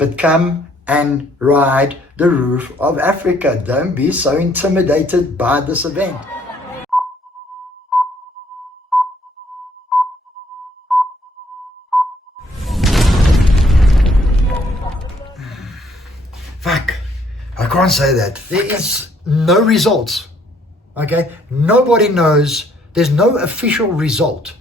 but come and ride the roof of Africa. Don't be so intimidated by this event. Fuck, I can't say that. There is no results, okay? Nobody knows. There's no official result,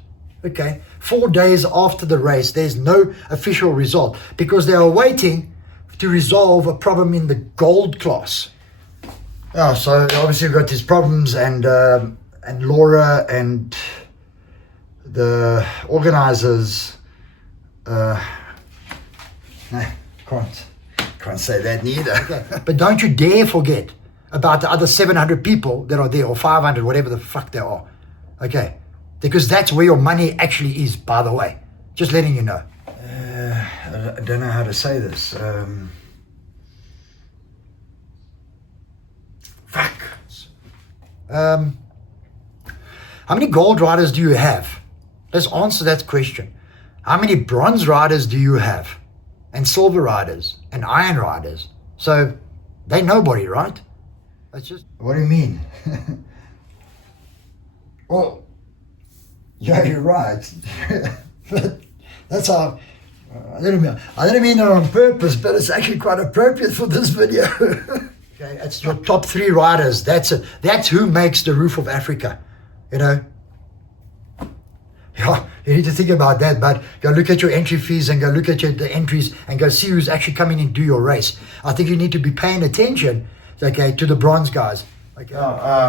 okay? 4 days after the race, there's no official result because they are waiting to resolve a problem in the gold class. Oh, so obviously we've got these problems, and Laura and the organizers, no, can't say that neither. Okay. But don't you dare forget about the other 700 people that are there, or 500, whatever the fuck they are. Okay, because that's where your money actually is, by the way. Just letting you know. I don't know how to say this. Fuck. How many gold riders do you have? Let's answer that question. How many bronze riders do you have? And silver riders and iron riders? So they nobody, right? That's just. What do you mean? Well, yeah, you're right. But that's how. I didn't mean it on purpose, but it's actually quite appropriate for this video. Okay, it's your top 3 riders. That's it. That's who makes the roof of Africa. You know. Yeah, you need to think about that, but go look at your entry fees and go look at the entries and go see who's actually coming and do your race. I think you need to be paying attention, okay, to the bronze guys. Okay,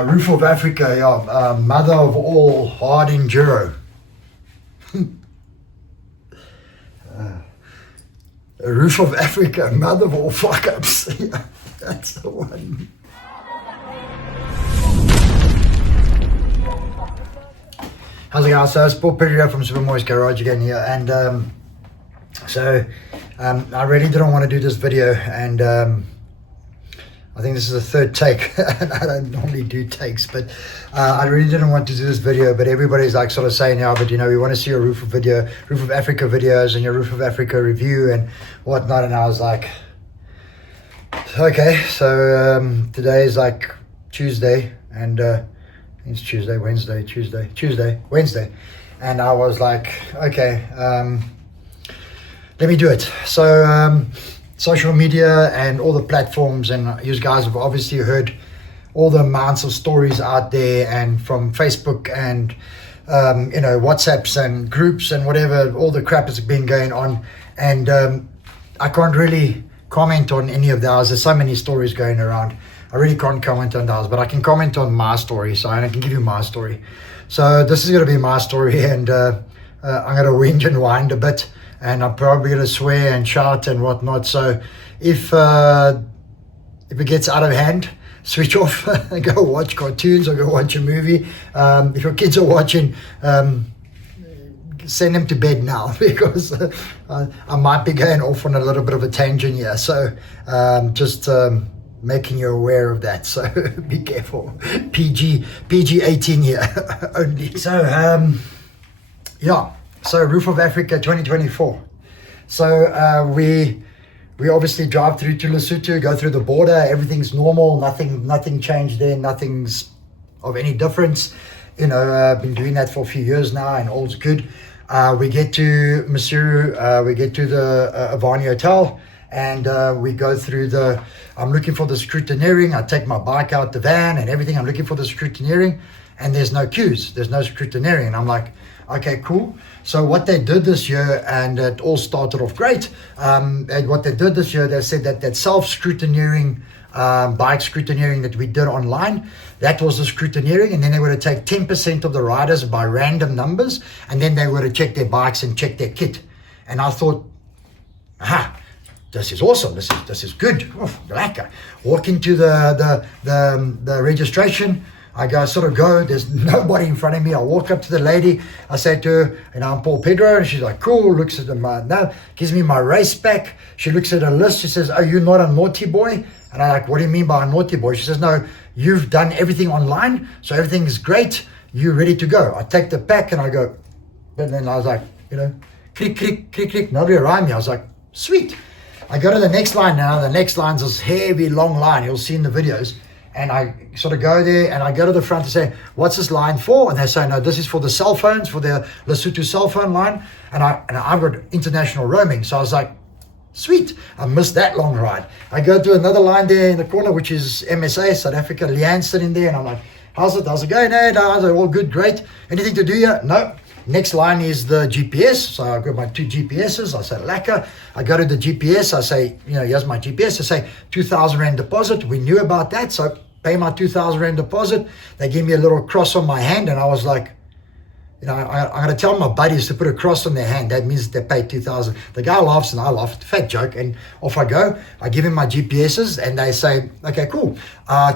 Roof of Africa, yeah, mother of all hard enduro. Roof of Africa, mother of all fuck-ups. Yeah, that's the one. How's it going? So it's Paul Pereira from Supermoist Garage again here, and I really didn't want to do this video, and I think this is the 3rd take. And I don't normally do takes, but I really didn't want to do this video, but everybody's like sort of saying, yeah, but you know, we want to see your Roof of Africa videos and your Roof of Africa review and whatnot, and I was like, okay, so today is like Tuesday, and it's Tuesday, Wednesday. And I was like, okay, let me do it. So social media and all the platforms, and you guys have obviously heard all the amounts of stories out there, and from Facebook and you know, WhatsApps and groups and whatever, all the crap has been going on, and I can't really comment on any of those. There's so many stories going around. I really can't comment on those, but I can comment on my story. So I can give you my story. So this is going to be my story, and I'm going to whinge and whine a bit, and I'm probably going to swear and shout and whatnot. So if it gets out of hand, switch off and go watch cartoons or go watch a movie. If your kids are watching, send them to bed now, because I might be going off on a little bit of a tangent here. So just making you aware of that, so be careful. PG 18 here only. So yeah, so Roof of Africa 2024. So we obviously drive through to Lesotho, go through the border, everything's normal, nothing changed there, nothing's of any difference. You know, I've been doing that for a few years now, and all's good. We get to Masuru, we get to the Avani Hotel, and we go through I'm looking for the scrutineering. I take my bike out the van and everything. I'm looking for the scrutineering, and there's no queues. There's no scrutineering. And I'm like, okay, cool. So what they did this year, and it all started off great. And what they did this year, they said that self-scrutineering, bike scrutineering that we did online, that was the scrutineering. And then they were to take 10% of the riders by random numbers, and then they were to check their bikes and check their kit. And I thought, aha, this is awesome. This is good. Oh, lekker. Walk into the registration. I sort of go, there's nobody in front of me. I walk up to the lady. I say to her, and I'm Paul Pedro. And she's like, cool. Looks at gives me my race pack. She looks at a list. She says, oh, you're not a naughty boy? And I'm like, what do you mean by a naughty boy? She says, no, you've done everything online, so everything is great. You're ready to go. I take the pack and I go, but then I was like, you know, click, click, click, click. Nobody around me. I was like, sweet. I go to the next line now. The next line's this heavy, long line. You'll see in the videos. And I sort of go there and I go to the front and say, what's this line for? And they say, no, this is for the cell phones, for the Lesotho cell phone line. And I've got international roaming. So I was like, sweet, I missed that long ride. I go to another line there in the corner, which is MSA, South Africa. Leanne's sitting there and I'm like, how's it going? Hey, no, they're all good, great. Anything to do here? No. Next line is the GPS. So I've got my 2 GPSs. I say, lacquer. I go to the GPS. I say, here's my GPS. I say, 2,000 Rand deposit. We knew about that. So pay my 2,000 Rand deposit. They give me a little cross on my hand. And I was like, I'm going to tell my buddies to put a cross on their hand. That means they paid 2,000. The guy laughs and I laugh. Fat joke. And off I go. I give him my GPSs and they say, okay, cool.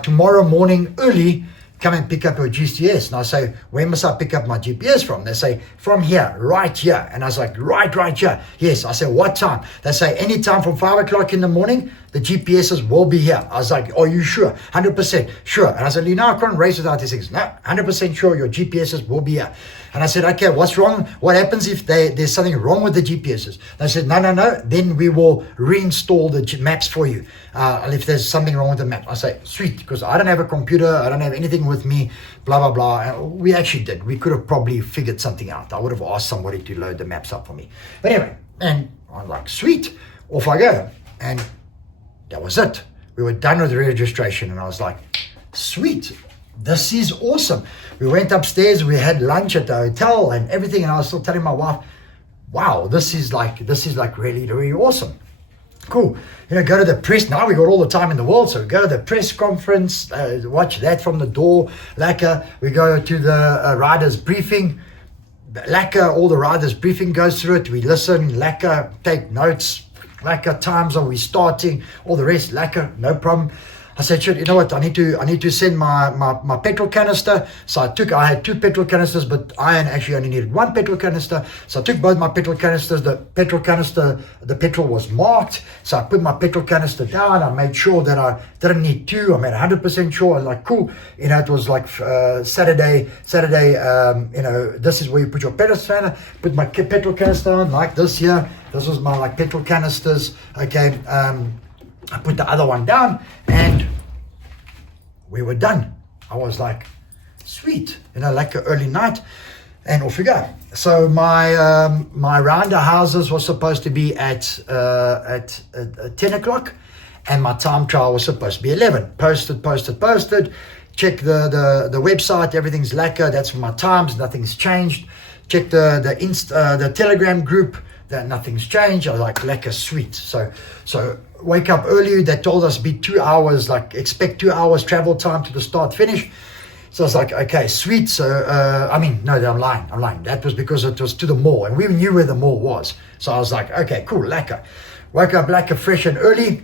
Tomorrow morning early, come and pick up your GPS. And I say, where must I pick up my GPS from? They say, from here, right here. And I was like, right here. Yes. I say, what time? They say, anytime from 5 o'clock in the morning, the GPSs will be here. I was like, are you sure? 100% sure. And I said, I can't race without these things. No, 100% sure your GPSs will be here. And I said, okay, what's wrong? What happens if there's something wrong with the GPSs? They said, no. Then we will reinstall the maps for you. If there's something wrong with the map. I say, sweet, because I don't have a computer. I don't have anything with me, blah, blah, blah. And we actually did. We could have probably figured something out. I would have asked somebody to load the maps up for me. But anyway, and I'm like, sweet, off I go. And that was it. We were done with the registration. And I was like, sweet, this is awesome. We went upstairs, we had lunch at the hotel and everything. And I was still telling my wife, wow, this is like really, really awesome. Cool. Go to the press. Now we got all the time in the world. So we go to the press conference, watch that from the door. Lacquer. We go to the riders briefing. Lacquer, all the riders briefing goes through it. We listen. Lacquer, take notes. Lacquer, times are we starting? All the rest. Lacquer, no problem. I said, shit, you know what? I need to send my petrol canister. So I had 2 petrol canisters, but Ian actually only needed 1 petrol canister. So I took both my petrol canisters. The petrol was marked. So I put my petrol canister down. I made sure that I didn't need 2. I made 100% sure. I was like, cool. It was like Saturday, this is where you put your petrol canister. Put my petrol canister on like this here. This was my petrol canisters. Okay. I put the other one down and we were done. I was like, sweet, like an early night, and off we go. So my rounder houses was supposed to be at 10 o'clock and my time trial was supposed to be 11. Posted. Check the website, everything's lacquer. That's for my times, nothing's changed. Check the Telegram group, that nothing's changed. I was like, lacquer, sweet. So wake up early. They told us be 2 hours, expect 2 hours travel time to the start finish. So I was like, okay, sweet. So no, I'm lying. That was because it was to the mall and we knew where the mall was. So I was like, okay, cool, lacquer. Woke up lacquer fresh and early,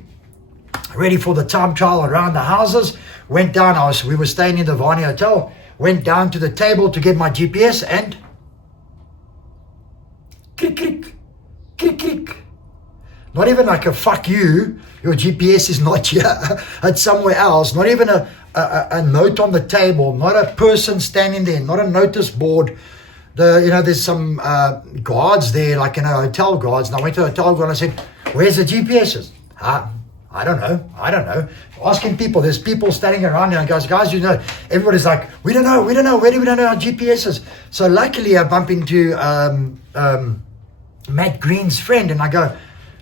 ready for the time trial around the houses. Went down. We were staying in the Vani Hotel. Went down to the table to get my GPS and click. Not even like a fuck you, your GPS is not here, it's somewhere else. Not even a note on the table, not a person standing there, not a notice board. There's some guards there, like hotel guards. And I went to the hotel guard and I said, where's the GPSs? I don't know. Asking people, there's people standing around here and guys, everybody's like, we don't know, where do we know our GPSs? So luckily I bump into Matt Green's friend and I go,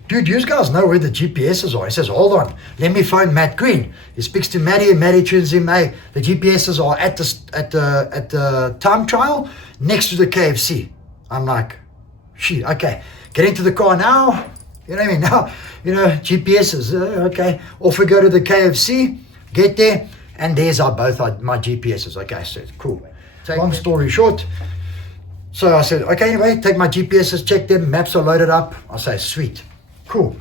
dude, you guys know where the GPSs are? He says, hold on, let me phone Matt Green. He speaks to Maddie and Maddie tunes him, hey, the GPSs are at the time trial next to the KFC. I'm like, shit, okay, get into the car now. You know what I mean? Now, GPSs, okay. Off we go to the KFC, get there, and there's my GPSs. Okay, so cool. Long story short, so I said, okay, anyway, take my GPSs, check them, maps are loaded up. I say, sweet, cool.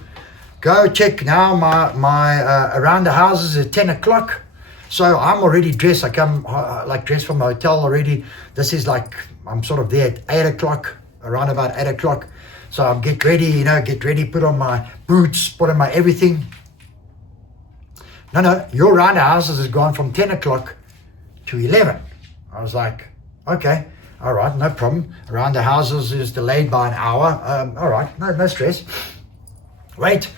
Go check now my around the houses at 10 o'clock. So I'm already dressed. I come dressed from the hotel already. This is I'm sort of there at 8 o'clock, around about 8 o'clock. So I'm get ready, put on my boots, put on my everything. No, your round the houses has gone from 10 o'clock to 11. I was like, okay, all right, no problem. Around the houses is delayed by an hour. All right, no stress. Wait,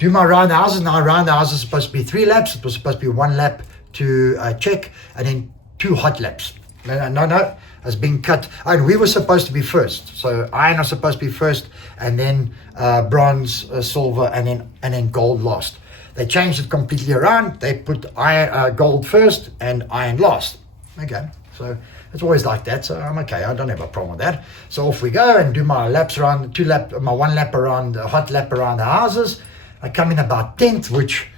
do my round the houses. Now round the houses is supposed to be 3 laps. It was supposed to be 1 lap to check, and then 2 hot laps. No, it's been cut. And we were supposed to be first. So iron was supposed to be first, and then bronze, silver, and then gold last. They changed it completely around. They put gold first and iron last. Okay, so it's always like that. So I'm okay. I don't have a problem with that. So off we go and do my laps around, my 1 lap around, the hot lap around the houses. I come in about 10th, which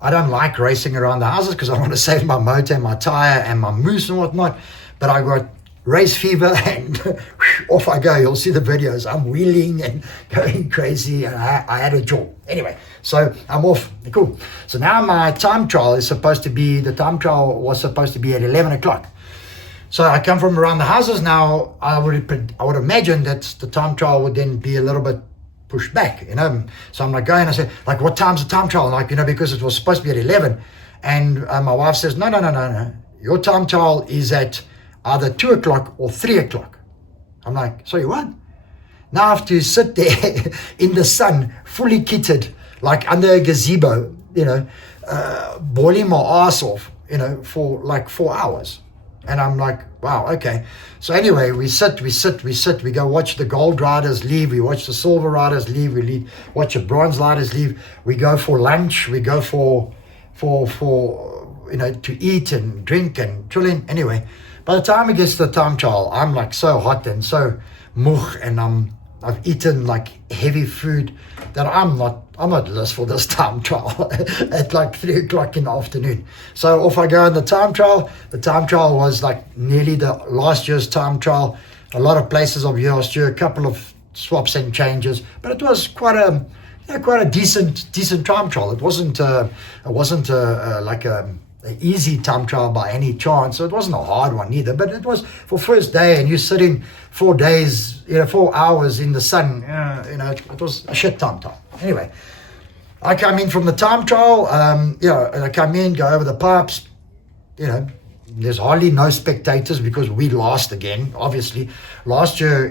I don't like racing around the houses because I want to save my motor and my tire and my moose and whatnot. But I got race fever and off I go. You'll see the videos. I'm wheeling and going crazy, and I had a jaw. Anyway, so I'm off. Cool. So now my time trial was supposed to be at 11 o'clock. So I come from around the houses. Now I would imagine that the time trial would then be a little bit pushed back, So I'm like going, I say, like, what time's the time trial? Like, because it was supposed to be at 11. And my wife says, no. Your time trial is at either 2 o'clock or 3 o'clock. I'm like, sorry, what? Now I have to sit there in the sun, fully kitted, like under a gazebo, boiling my ass off, for like 4 hours. And I'm like, wow, okay. So anyway, we sit. We go watch the gold riders leave. We watch the silver riders leave. Watch the bronze riders leave. We go for lunch. We go for to eat and drink and chill in. Anyway, by the time it gets to the time trial, I'm like so hot and so moeg, and I've eaten like heavy food that I'm not list for this time trial at like 3 o'clock in the afternoon. So off I go in the time trial. The time trial was like nearly the last year's time trial. A lot of places of last year, a couple of swaps and changes, but it was quite a decent time trial. It wasn't like an easy time trial by any chance. So it wasn't a hard one either, but it was for first day, and you're sitting 4 days, 4 hours in the sun. It was a shit time trial. Anyway, I come in from the time trial, and I come in, go over the pipes. There's hardly no spectators because we lost again. Obviously, last year,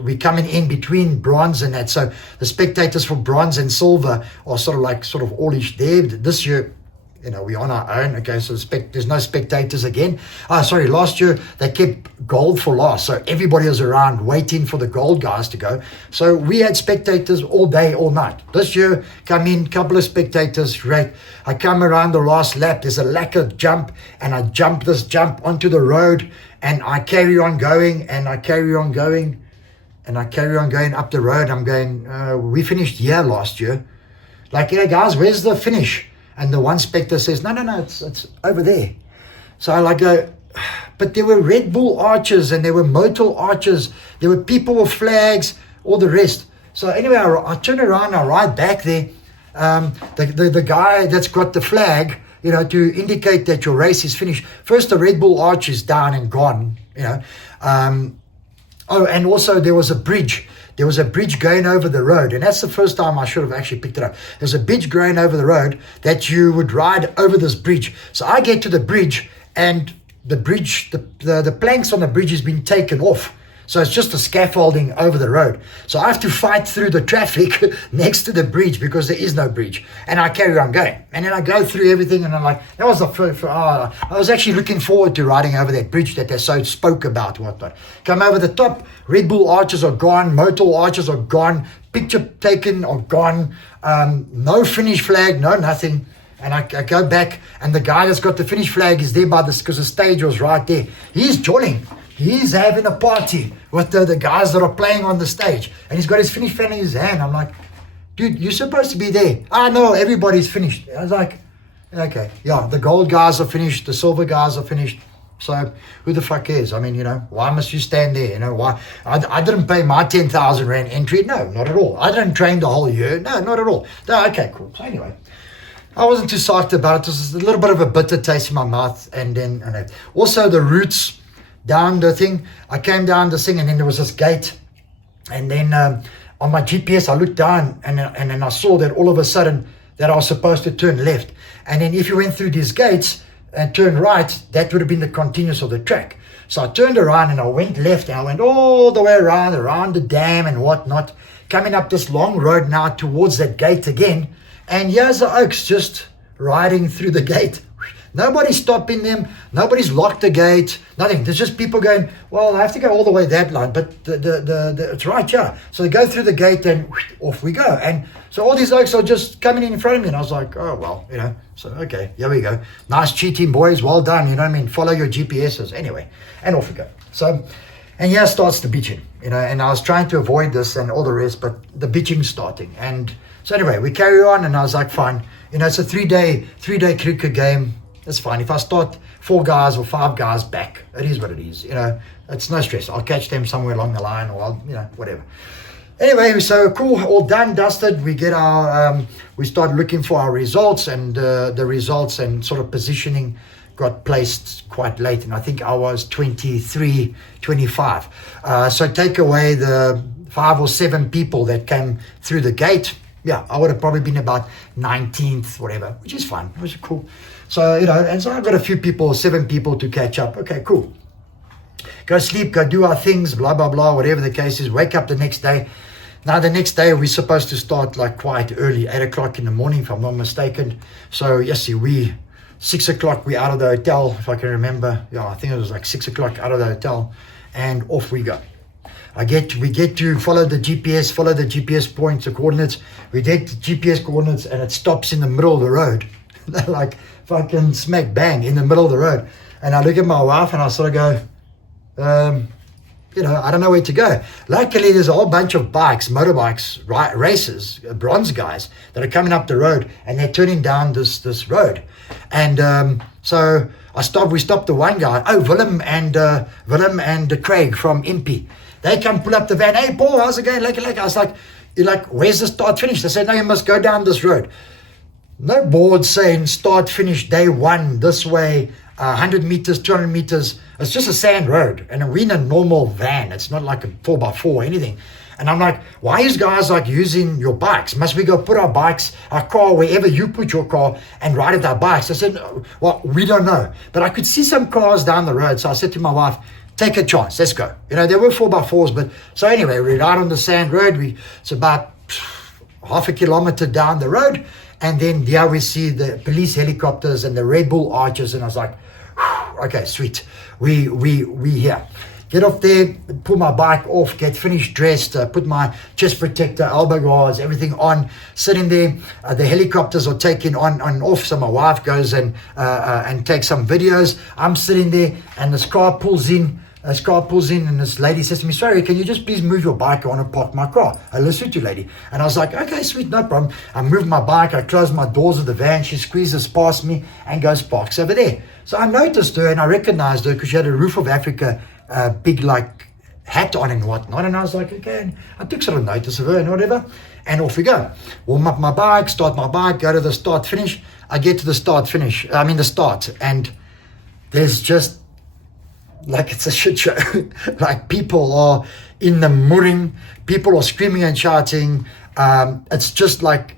we coming in between bronze and that. So the spectators for bronze and silver are sort of all-ish there. This year, we're on our own. Okay, so there's no spectators again. Last year they kept gold for last, so everybody was around waiting for the gold guys to go. So we had spectators all day, all night. This year, come in, couple of spectators, great. I come around the last lap, there's a lacquer jump, and I jump onto the road, and I carry on going, and I carry on going up the road. I'm going, we finished here last year. Like, guys, where's the finish? And the one spectator says, no, it's over there. So I go, but there were Red Bull arches and there were Motul arches. There were people with flags, all the rest. So anyway, I turn around, I ride back there. The guy that's got the flag, to indicate that your race is finished. First, the Red Bull arch is down and gone, and also there was a bridge. There was a bridge going over the road, and that's the first time I should have actually picked it up. There's a bridge going over the road that you would ride over this bridge. So I get to the bridge, and the bridge, the planks on the bridge has been taken off. So it's just a scaffolding over the road. So I have to fight through the traffic next to the bridge because there is no bridge. And I carry on going. And then I go through everything, and I'm like, that was the first, I was actually looking forward to riding over that bridge that they so spoke about, whatnot. Come over the top, Red Bull arches are gone, Motul arches are gone, picture taken are gone, no finish flag, no nothing. And I go back, and the guy that's got the finish flag is there by this, because the stage was right there. He's jolling. He's having a party with the guys that are playing on the stage. And he's got his finish flag in his hand. I'm like, dude, you're supposed to be there. No, everybody's finished. I was like, okay, yeah, the gold guys are finished. The silver guys are finished. So who the fuck cares? I mean, why must you stand there? Why? I didn't pay my 10,000 Rand entry. No, not at all. I didn't train the whole year. No, not at all. No, okay, cool. So anyway, I wasn't too psyched about it. It was a little bit of a bitter taste in my mouth. And then, also the routes down the thing. I came down the thing, and then there was this gate. And then on my GPS, I looked down, and then I saw that all of a sudden that I was supposed to turn left. And then if you went through these gates and turned right, that would have been the continuous of the track. So I turned around and I went left, and I went all the way around the dam and whatnot. coming up this long road now towards that gate again. And here's the Oaks just riding through the gate. Nobody's stopping them. Nobody's locked the gate. Nothing. There's just people going, well, I have to go all the way that line, but it's right here. So they go through the gate and off we go. And so all these Oaks are just coming in front of me. And I was like, oh, well, so, okay, here we go. Nice cheating, boys. Well done. You know what I mean? Follow your GPSs. Anyway, and off we go. So, and here starts the bitching, and I was trying to avoid this and all the rest, but the bitching's starting. And so anyway, we carry on, and I was like, fine. It's a three-day cricket game. It's fine. If I start 4 guys or 5 guys back, it is what it is. It's no stress. I'll catch them somewhere along the line, or whatever. Anyway, so cool, all done, dusted. We get we start looking for our results, and the results and sort of positioning got placed quite late, and I think I was 23, 25. So take away the 5 or 7 people that came through the gate. Yeah, I would have probably been about 19th, whatever, which is fine. It was cool. So, and so I've got a few people, 7 people to catch up. Okay, cool. Go sleep, go do our things, blah, blah, blah, whatever the case is. Wake up the next day. Now, the next day, we're supposed to start like quite early, 8 o'clock in the morning, if I'm not mistaken. So, yes, 6 o'clock, we're out of the hotel, if I can remember. Yeah, I think it was like 6 o'clock out of the hotel, and off we go. We get to follow the GPS points, the coordinates. We get the GPS coordinates, and it stops in the middle of the road. Like fucking smack bang in the middle of the road. And I look at my wife, and I sort of go, I don't know where to go. Luckily, there's a whole bunch of motorbikes, racers, bronze guys that are coming up the road, and they're turning down this road. And so we stopped the one guy. Oh, Willem and Craig from Impy. They come pull up the van. Hey, Paul, how's it going? Like. I was like, where's the start finish? They said, no, you must go down this road. No board saying start finish day 1 this way, 100 meters, 200 meters. It's just a sand road, and we're in a normal van. It's not like a 4x4 or anything. And I'm like, why is guys like using your bikes? Must we go put our car wherever you put your car and ride at our bikes? I said, well, we don't know. But I could see some cars down the road. So I said to my wife, take a chance, let's go. There were 4x4s, but so anyway, we ride on the sand road. It's about half a kilometer down the road. And then there we see the police helicopters and the Red Bull archers. And I was like, okay, sweet. We here. Get off there, pull my bike off, get finished dressed, put my chest protector, elbow guards, everything on, sitting there. The helicopters are taking on and off, so my wife goes and takes some videos. I'm sitting there, and this car pulls in, and this lady says to me, sorry, can you just please move your bike? I want to park my car. I listen to you, lady. And I was like, okay, sweet, no problem. I moved my bike, I closed my doors of the van, she squeezes past me and goes parks over there. So I noticed her, and I recognized her because she had a Roof of Africa big like hat on and whatnot, and I was like, okay, and I took sort of notice of her and whatever, and off we go. Warm up my bike, start my bike, go to the start finish. I get to the start, and there's just like it's a shit show. Like people are in the mooring, people are screaming and shouting. It's just like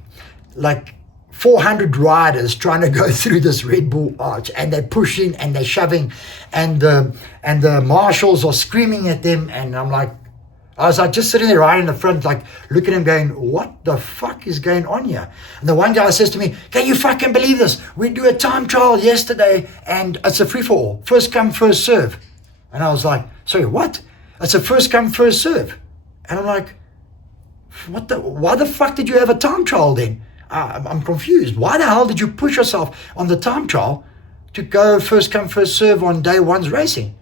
400 riders trying to go through this Red Bull arch, and they're pushing and they're shoving, and the marshals are screaming at them, and I was like just sitting there right in the front, like looking at him going, what the fuck is going on here? And the one guy says to me, can you fucking believe this? We do a time trial yesterday, and it's a free-for-all, first come, first serve. And I was like, sorry, what? It's a first come, first serve. And I'm like, why the fuck did you have a time trial then? I'm confused. Why the hell did you push yourself on the time trial to go first come, first serve on day 1's racing?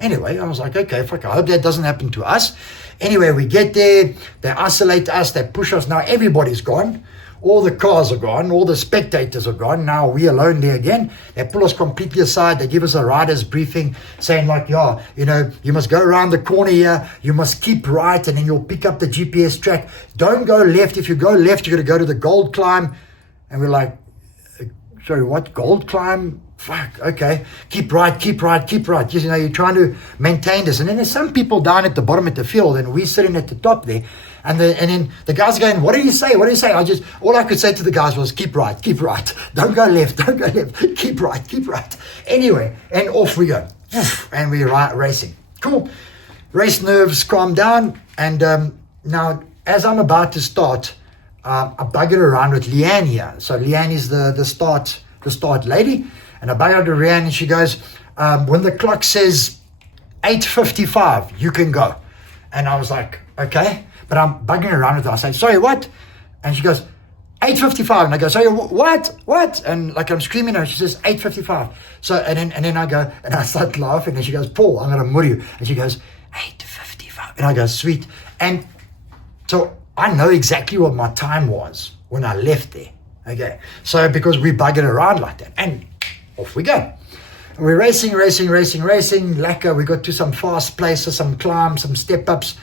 Anyway, I was like, okay, fuck, I hope that doesn't happen to us. Anyway, we get there, they isolate us, they push us. Now everybody's gone. All the cars are gone, all the spectators are gone. Now we alone there again. They pull us completely aside. They give us a rider's briefing saying like, yeah, you must go around the corner here. You must keep right, and then you'll pick up the GPS track. Don't go left. If you go left, you're going to go to the gold climb. And we're like, sorry, what? Gold climb? Fuck, okay. Keep right. Yes, you're trying to maintain this. And then there's some people down at the bottom of the field, and we're sitting at the top there. And then the guys are going, what do you say? All I could say to the guys was, keep right. Don't go left. Keep right. Anyway, and off we go. And we're racing. Cool. Race nerves calm down. And now, as I'm about to start, I buggered around with Leanne here. So Leanne is the start lady, and I buggered around, and she goes, when the clock says 8:55, you can go. And I was like, okay, but I'm bugging around with her. I say, sorry, what? And she goes, 8:55, and I go, sorry, what? And like I'm screaming at her, she says 8:55. So and then I go, and I start laughing, and she goes, Paul, I'm gonna murder you. And she goes, 8:55, and I go, sweet. And so I know exactly what my time was when I left there. Okay, so because we buggered around like that, and off we go. And we're racing. Lacquer, we got to some fast places, some climbs, some step ups,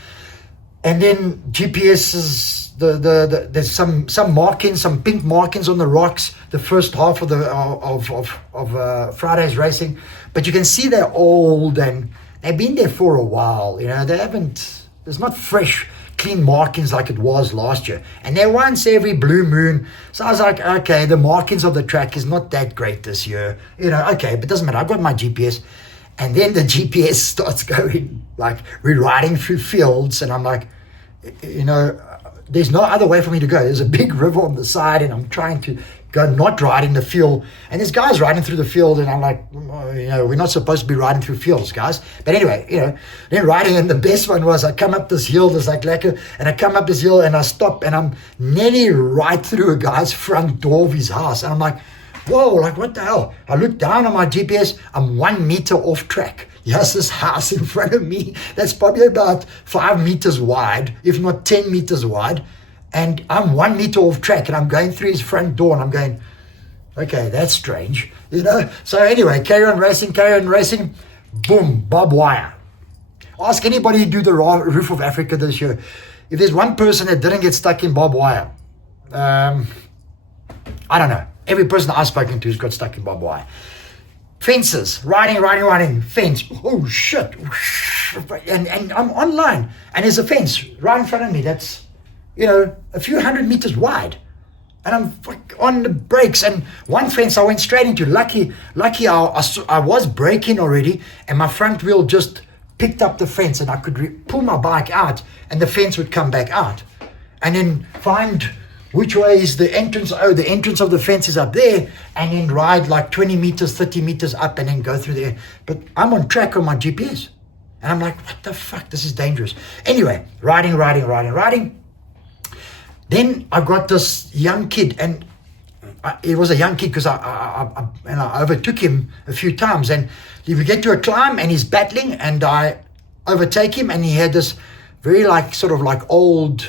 and then GPS is there's some markings, some pink markings on the rocks. The first half of the Friday's racing, but you can see they're old and they've been there for a while. You know, there's not fresh, clean markings like it was last year, and they're once every blue moon. So I was like, okay, the markings of the track is not that great this year, you know. Okay, but it doesn't matter. I've got my GPS, and then the GPS starts going, like we're riding through fields, and I'm like, you know, there's no other way for me to go. There's a big river on the side, and I'm trying to go not riding the field, and there's guys riding through the field, and I'm like, you know, we're not supposed to be riding through fields, guys. But anyway, you know, then riding, and the best one was I come up this hill, there's like lekker, and I come up this hill, and I stop, and I'm nearly right through a guy's front door of his house, and I'm like, whoa, like what the hell? I look down on my GPS, I'm 1 meter off track. Yes, this house in front of me that's probably about 5 meters wide, if not 10 meters wide. And I'm 1 meter off track, and I'm going through his front door, and I'm going, okay, that's strange, you know? So anyway, carry on racing. Boom, barbed wire. Ask anybody who do the Roof of Africa this year. If there's one person that didn't get stuck in barbed wire, I don't know. Every person I've spoken to has got stuck in barbed wire. Fences, riding, fence. Oh shit! And I'm online, and there's a fence right in front of me that's, you know, a few hundred meters wide, and I'm on the brakes. And one fence I went straight into. Lucky, I was braking already, and my front wheel just picked up the fence, and I could pull my bike out, and the fence would come back out, and then find which way is the entrance. Oh, the entrance of the fence is up there, and then ride like 20 meters, 30 meters up, and then go through there. But I'm on track on my GPS, and I'm like, what the fuck? This is dangerous. Anyway, riding. Then I got this young kid, and it was a young kid because I overtook him a few times. And we get to a climb, and he's battling, and I overtake him, and he had this very sort of old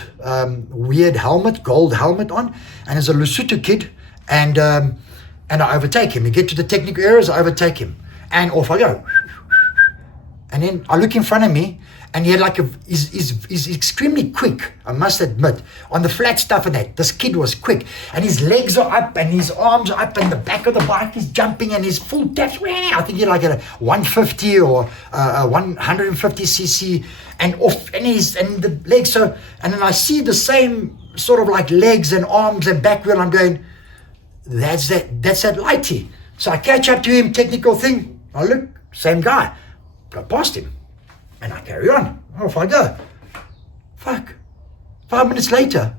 weird helmet, gold helmet on, and it's a Lesotho kid, and I overtake him. We get to the technical areas, I overtake him, and off I go. And then I look in front of me, and he had he's extremely quick, I must admit, on the flat stuff and that. This kid was quick, and his legs are up, and his arms are up, and the back of the bike is jumping, and his full taps. I think he's like at a 150 or a 150 cc, and off, and the legs. So, and then I see the same sort of legs and arms and back wheel. I'm going, that's that lighty. So I catch up to him, technical thing. I look, same guy. Go past him. And I carry on. Off I go. Fuck. 5 minutes later.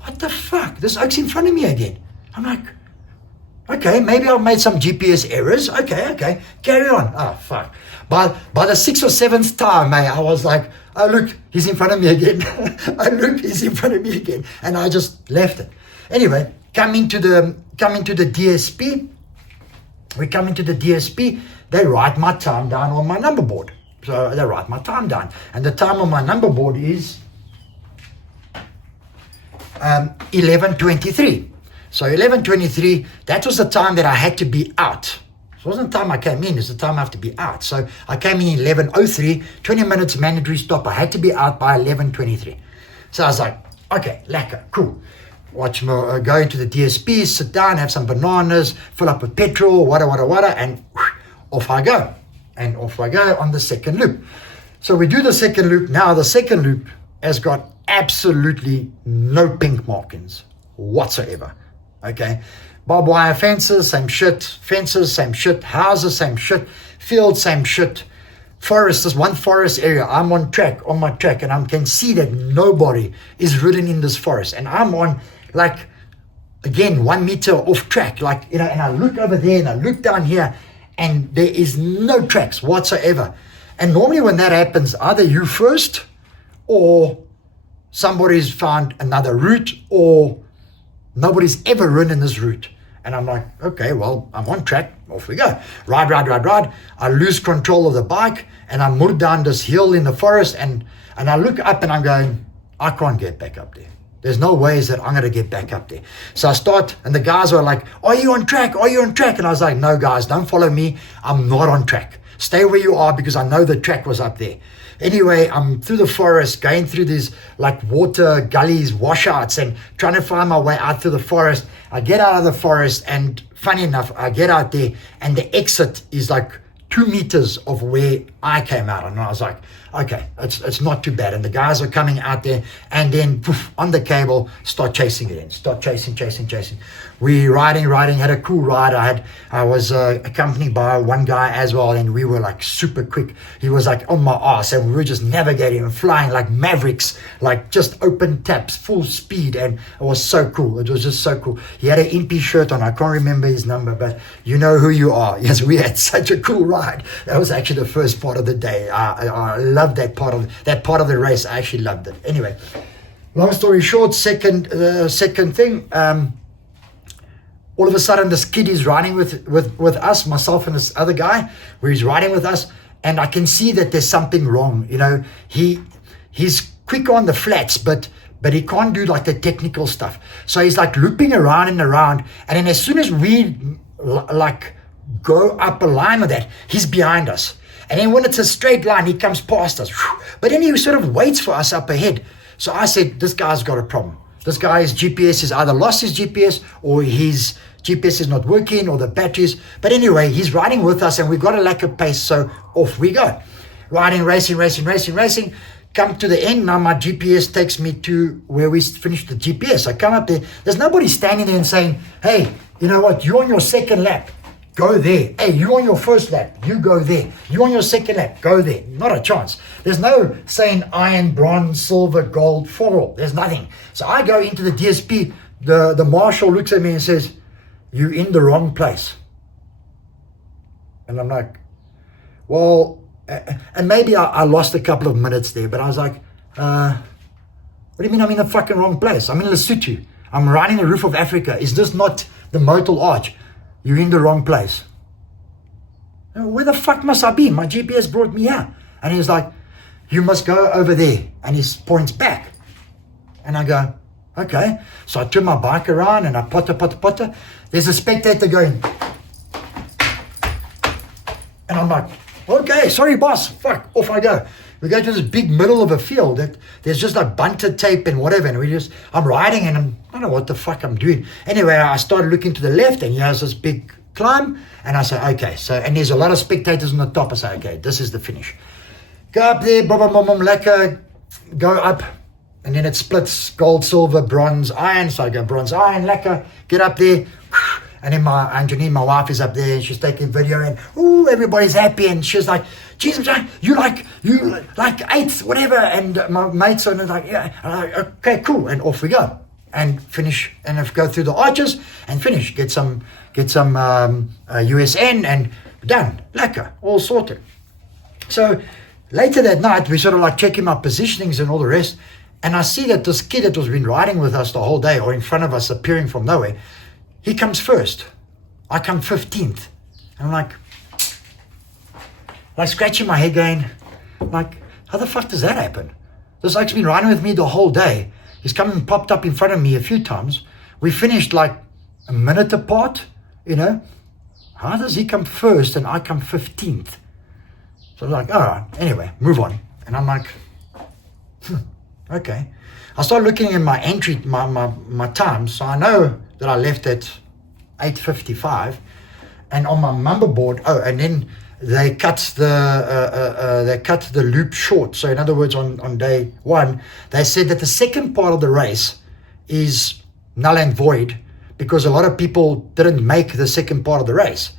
What the fuck? This oak's in front of me again. I'm like, okay, maybe I've made some GPS errors. Okay. Carry on. Oh, fuck. By the 6th or 7th time, I was like, oh, look, he's in front of me again. He's in front of me again. And I just left it. Anyway, come into the DSP. We come into the DSP. They write my time down on my number board. So they write my time down. And the time on my number board is 11:23. So 11:23, that was the time that I had to be out. It wasn't the time I came in, it's the time I have to be out. So I came in 11:03, 20 minutes mandatory stop. I had to be out by 11:23. So I was like, okay, lekker, cool. Watch me go into the DSP, sit down, have some bananas, fill up with petrol, wada, and off I go. And off I go on the second loop. So we do the second loop. Now the second loop has got absolutely no pink markings whatsoever. Okay. Barbed wire fences, same shit. Fences, same shit. Houses, same shit. Fields, same shit. forest, this one forest area. I'm on my track, and I can see that nobody is ridden in this forest. And I'm on, like, again, 1 meter off track, like, and I look over there and I look down here, and there is no tracks whatsoever. And normally when that happens, either you first, or somebody's found another route, or nobody's ever ridden this route. And I'm like, okay, well, I'm on track. Off we go. Ride. I lose control of the bike, and I move down this hill in the forest, and I look up and I'm going, I can't get back up there. There's no ways that I'm going to get back up there. So I start, and the guys were like, are you on track? And I was like, no, guys, don't follow me. I'm not on track. Stay where you are, because I know the track was up there. Anyway, I'm through the forest, going through these like water gullies, washouts, and trying to find my way out through the forest. I get out of the forest, and funny enough, I get out there, and the exit is like 2 meters of where I came out. And I was like, okay, it's not too bad. And the guys are coming out there, and then poof, on the cable, start chasing it in. Start chasing. We riding, had a cool ride. I was accompanied by one guy as well, and we were like super quick. He was like on my ass, and we were just navigating and flying like mavericks, like just open taps, full speed, and it was so cool. It was just so cool. He had an Impy shirt on. I can't remember his number, but you know who you are. Yes, we had such a cool ride. That was actually the first part of the day. I loved that part of the race. I actually loved it. Anyway, long story short, second thing. All of a sudden, this kid is riding with us, myself and this other guy, where he's riding with us, and I can see that there's something wrong. He's quick on the flats, but he can't do like the technical stuff. So he's like looping around and around, and then as soon as we like go up a line of that, he's behind us. And then when it's a straight line, he comes past us. But then he sort of waits for us up ahead. So I said, this guy's got a problem. This guy's GPS is either lost his GPS, or his GPS is not working, or the batteries. But anyway, he's riding with us, and we've got a lack of pace. So off we go. Riding, racing. Come to the end. Now my GPS takes me to where we finished the GPS. I come up there. There's nobody standing there and saying, hey, you know what? You're on your second lap. Go there. Hey, you on your first lap, you go there. You on your second lap, go there. Not a chance. There's no saying iron, bronze, silver, gold, foil. There's nothing. So I go into the DSP. The marshal looks at me and says, you're in the wrong place. And I'm like, well, and maybe I lost a couple of minutes there, but I was like, what do you mean I'm in the fucking wrong place? I'm in Lesotho. I'm riding the roof of Africa. Is this not the Motel Arch? You're in the wrong place. Where the fuck must I be? My GPS brought me here. And he's like, you must go over there. And he points back. And I go, okay. So I turn my bike around and I potter. There's a spectator going. And I'm like, okay, sorry boss. Fuck, off I go. We go to this big middle of a field that there's just like bunted tape and whatever. And I'm riding and I don't know what the fuck I'm doing. Anyway, I started looking to the left and here's this big climb. And I say, okay. So, and there's a lot of spectators on the top. I say, okay, this is the finish. Go up there, lekker, go up. And then it splits gold, silver, bronze, iron. So I go bronze, iron, lekker, get up there. And then Angelina, my wife, is up there and she's taking video and everybody's happy and she's like, Jesus, you like eighth, whatever. And my mates are like, yeah, I'm like, okay, cool. And off we go and finish and go through the arches and finish. Get some USN and done. Lekker, all sorted. So later that night, we sort of like checking my positionings and all the rest. And I see that this kid that was been riding with us the whole day or in front of us appearing from nowhere, he comes first. I come 15th. And I'm like scratching my head going, like, how the fuck does that happen? This guy's been riding with me the whole day. He's come and popped up in front of me a few times. We finished like a minute apart, you know. How does he come first and I come 15th? So I'm like, all right, anyway, move on. And I'm like, okay. I start looking at my entry, my time. So I know that I left at 8:55, and on my number board. And then they cut the loop short. So in other words, on day one, they said that the second part of the race is null and void because a lot of people didn't make the second part of the race.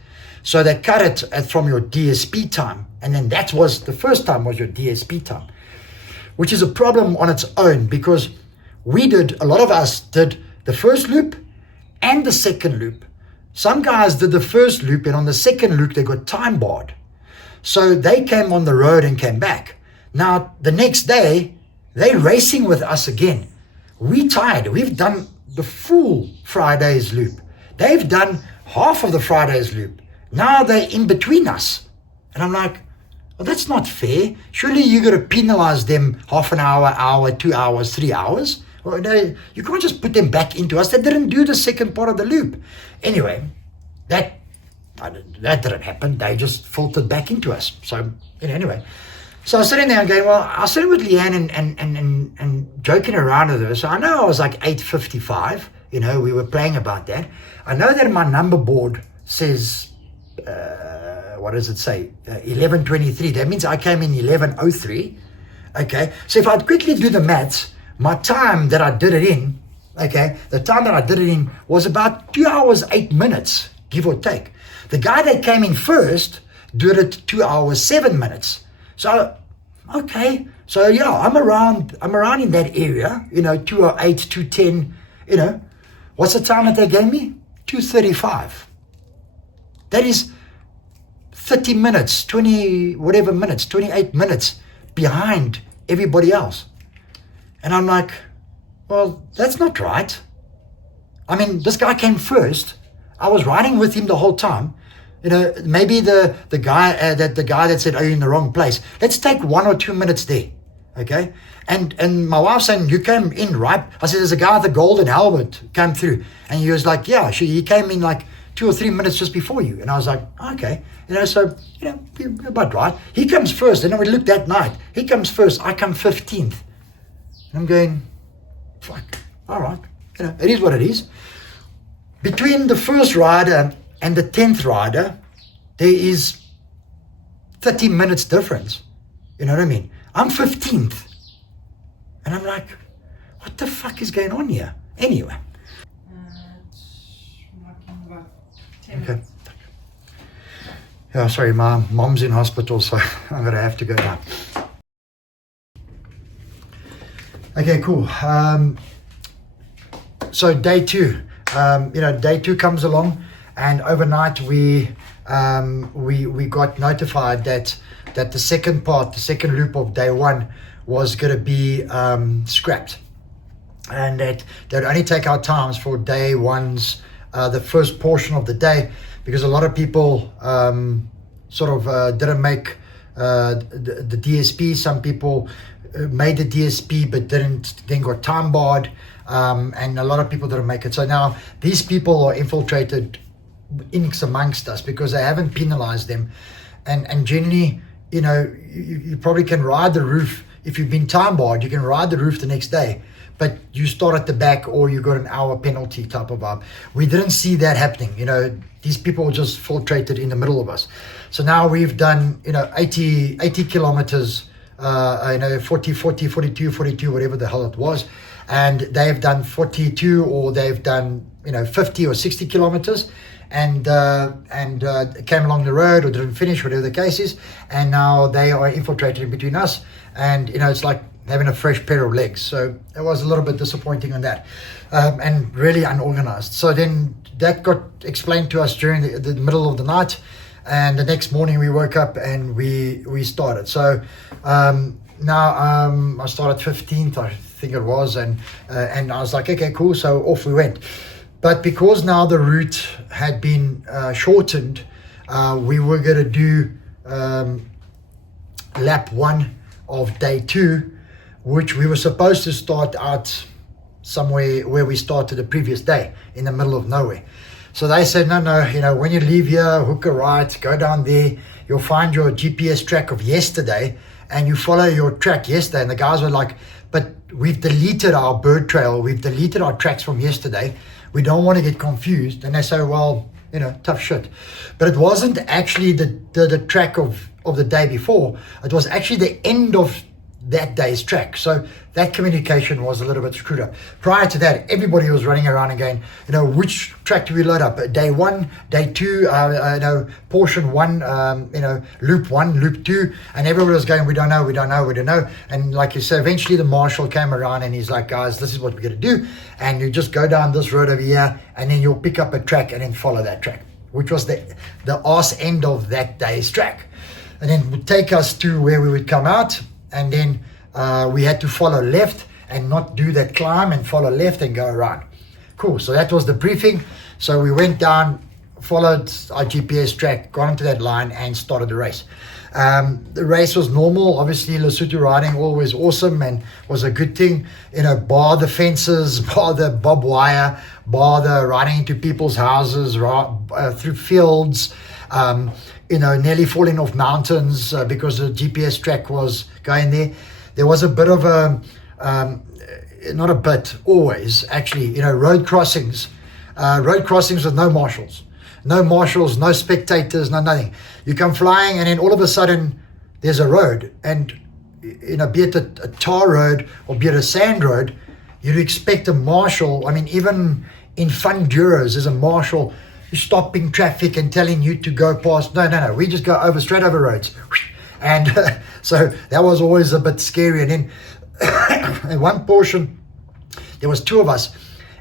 So they cut it from your DSP time. And then that was the first time was your DSP time, which is a problem on its own, because a lot of us did the first loop and the second loop. Some guys did the first loop, and on the second loop, they got time barred. So they came on the road and came back. Now, the next day, they're racing with us again. We tired. We've done the full Friday's loop. They've done half of the Friday's loop. Now they're in between us. And I'm like, well, that's not fair. Surely you're going to penalize them half an hour, 2 hours, 3 hours. Well, no, you can't just put them back into us. They didn't do the second part of the loop. Anyway, that didn't happen. They just filtered back into us. So anyway, so I was sitting there and going, well, I was sitting with Leanne and joking around with her. So I know I was like 8:55. We were playing about that. I know that my number board says, what does it say? 11:23. That means I came in 11:03. Okay. So if I'd quickly do the maths, my time that I did it in, the time that I did it in was about 2 hours, 8 minutes, give or take. The guy that came in first did it 2 hours, 7 minutes. So, okay. So, yeah, I'm around in that area, 2:08, 2:10, What's the time that they gave me? 2:35. That is 30 minutes, 20 whatever minutes, 28 minutes behind everybody else. And I'm like, well, that's not right. I mean, this guy came first. I was riding with him the whole time. Maybe the guy that said, "Are you in the wrong place?" Let's take 1 or 2 minutes there, okay? And my wife saying, "You came in right." I said, "There's a guy with a golden helmet came through," and he was like, "Yeah, he came in like 2 or 3 minutes just before you." And I was like, "Okay, so you're about right." He comes first, and then we looked that night. He comes first. I come 15th. And I'm going, fuck. All right, it is what it is. Between the first rider and the 10th rider, there is 30 minutes difference. You know what I mean? I'm 15th. And I'm like, what the fuck is going on here? Anyway. It's walking about 10 Okay. minutes. Yeah, sorry, my mom's in hospital, so I'm going to have to go now. Okay, cool. So day two. Day two comes along, and overnight we got notified that the second loop of day one was going to be scrapped, and that they'd only take our times for day one's the first portion of the day, because a lot of people didn't make the DSP. Some people made the DSP but then got time barred. And a lot of people didn't make it. So now these people are infiltrated amongst us because they haven't penalized them. And generally, you probably can ride the roof. If you've been time barred, you can ride the roof the next day, but you start at the back or you got an hour penalty type of vibe. We didn't see that happening. These people just filtrated in the middle of us. So now we've done, 80 kilometers, 40, 42, whatever the hell it was. And they've done 42, or they've done 50 or 60 kilometers, and came along the road or didn't finish, whatever the case is, and now they are infiltrating between us, and it's like having a fresh pair of legs. So it was a little bit disappointing on that, and really unorganized. So then that got explained to us during the middle of the night, and the next morning we woke up and we started. So now I started 15th, I think it was, and I was like, okay, cool. So off we went. But because now the route had been shortened, we were going to do lap one of day two, which we were supposed to start out somewhere where we started the previous day, in the middle of nowhere. So they said, no, when you leave here, hook a right, go down there, you'll find your GPS track of yesterday, and you follow your track yesterday. And the guys were like, but we've deleted our bird trail, we've deleted our tracks from yesterday, we don't want to get confused. And they say, well, tough shit. But it wasn't actually the track of the day before. It was actually the end of that day's track. So that communication was a little bit screwed up. Prior to that, everybody was running around and going, which track do we load up? Day 1, day 2, portion 1, loop 1, loop 2, and everybody was going, we don't know. And like you said, eventually the marshal came around and he's like, guys, this is what we're going to do. And you just go down this road over here, and then you'll pick up a track and then follow that track, which was the arse end of that day's track. And then would take us to where we would come out, and then we had to follow left and not do that climb, and follow left and go around. Cool. So that was the briefing. So we went down, followed our GPS track, got into that line, and started the race. The race was normal. Obviously, Lesotho riding always awesome and was a good thing. Bar the fences, bar the barbed wire, bar the riding into people's houses, through fields. Nearly falling off mountains because the GPS track was going there. There was a bit of not a bit, always actually, road crossings with no marshals, no spectators, no nothing. You come flying, and then all of a sudden there's a road, and be it a tar road or be it a sand road, you'd expect a marshal. I mean, even in fun duros, there's a marshal stopping traffic and telling you to go past. No, we just go straight over roads. And so that was always a bit scary. And then in one portion, there was 2 of us,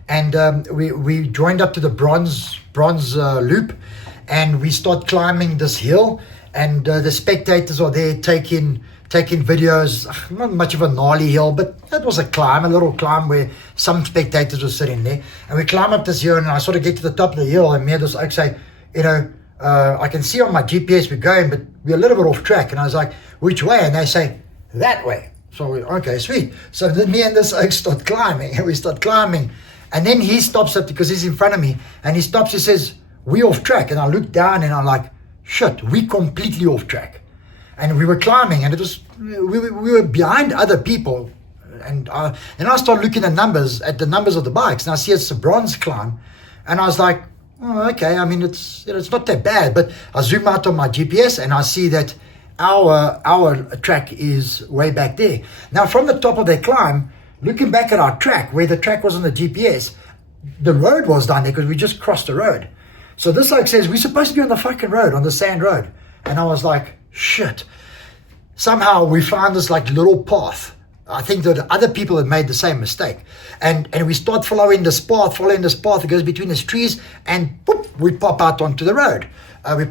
and we joined up to the bronze loop, and we start climbing this hill, and the spectators are there taking videos. Not much of a gnarly hill, but it was a little climb where some spectators were sitting there. And we climb up this hill, and I sort of get to the top of the hill, and me and this oak say, I can see on my GPS we're going, but we're a little bit off track. And I was like, which way? And they say, that way. So okay, sweet. So then me and this oak start climbing, and we start climbing. And then he stops it because he's in front of me, and he stops, he says, we off track. And I look down, and I'm like, shit, we completely off track. And we were climbing, and it was we were behind other people, and I started looking at the numbers of the bikes, and I see it's a bronze climb, and I was like, oh, okay. I mean, it's not that bad. But I zoom out on my GPS, and I see that our track is way back there. Now, from the top of that climb, looking back at our track, where the track was on the GPS, the road was down there because we just crossed the road. So this like says we're supposed to be on the fucking road, on the sand road, and I was like, shit. Somehow we found this like little path. I think that other people had made the same mistake. And we start following this path. It goes between these trees, and boop, we pop out onto the road. And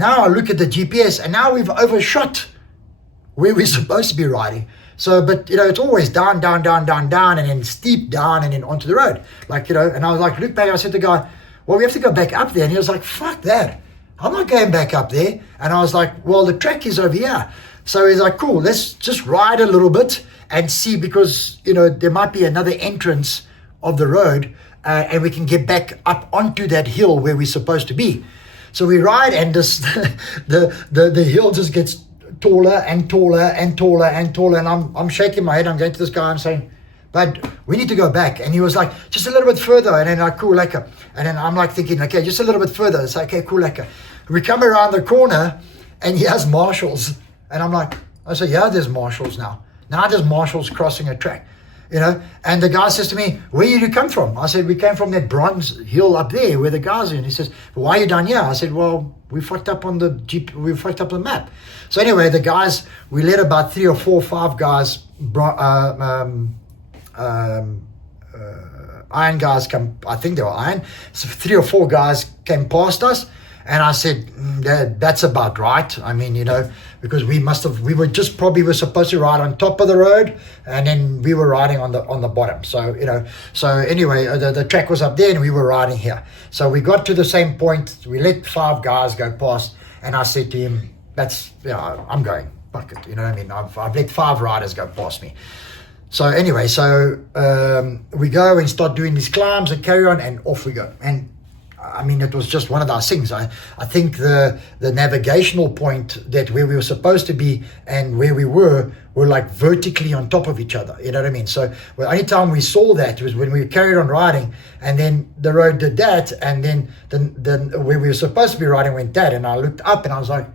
now I look at the GPS, and now we've overshot where we're supposed to be riding. So, but it's always down, and then steep down, and then onto the road. And I was like, look back, I said to the guy, well, we have to go back up there. And he was like, fuck that. I'm not going back up there. And I was like, well, the track is over here. So he's like, cool, let's just ride a little bit and see, because, there might be another entrance of the road, and we can get back up onto that hill where we're supposed to be. So we ride, and this, the hill just gets taller and taller. And I'm shaking my head. I'm going to this guy. I'm saying, but we need to go back. And he was like, just a little bit further. And then cool, lekker. And then I'm like thinking, okay, just a little bit further. It's like, okay, cool, lekker. We come around the corner, and he has marshals. And I'm like, I said, yeah, there's marshals now. Now there's marshals crossing a track, And the guy says to me, where did you come from? I said, we came from that bronze hill up there where the guys are in. He says, why are you down here? I said, well, we fucked up on the map. So anyway, the guys, we let about 3 or 4 or 5 guys, iron guys come, I think they were iron. So 3 or 4 guys came past us. And I said, that's about right. I mean, because we were supposed to ride on top of the road, and then we were riding on the bottom. So, so anyway, the track was up there, and we were riding here. So we got to the same point. We let 5 guys go past, and I said to him, I'm going. Fuck it. You know what I mean? I've let 5 riders go past me. So anyway, we go and start doing these climbs and carry on, and off we go. And I mean, it was just one of those things. I think the navigational point, that where we were supposed to be and where we were like vertically on top of each other. You know what I mean? So the only time we saw that was when we carried on riding, and then the road did that, and then where we were supposed to be riding went that. And I looked up, and I was like,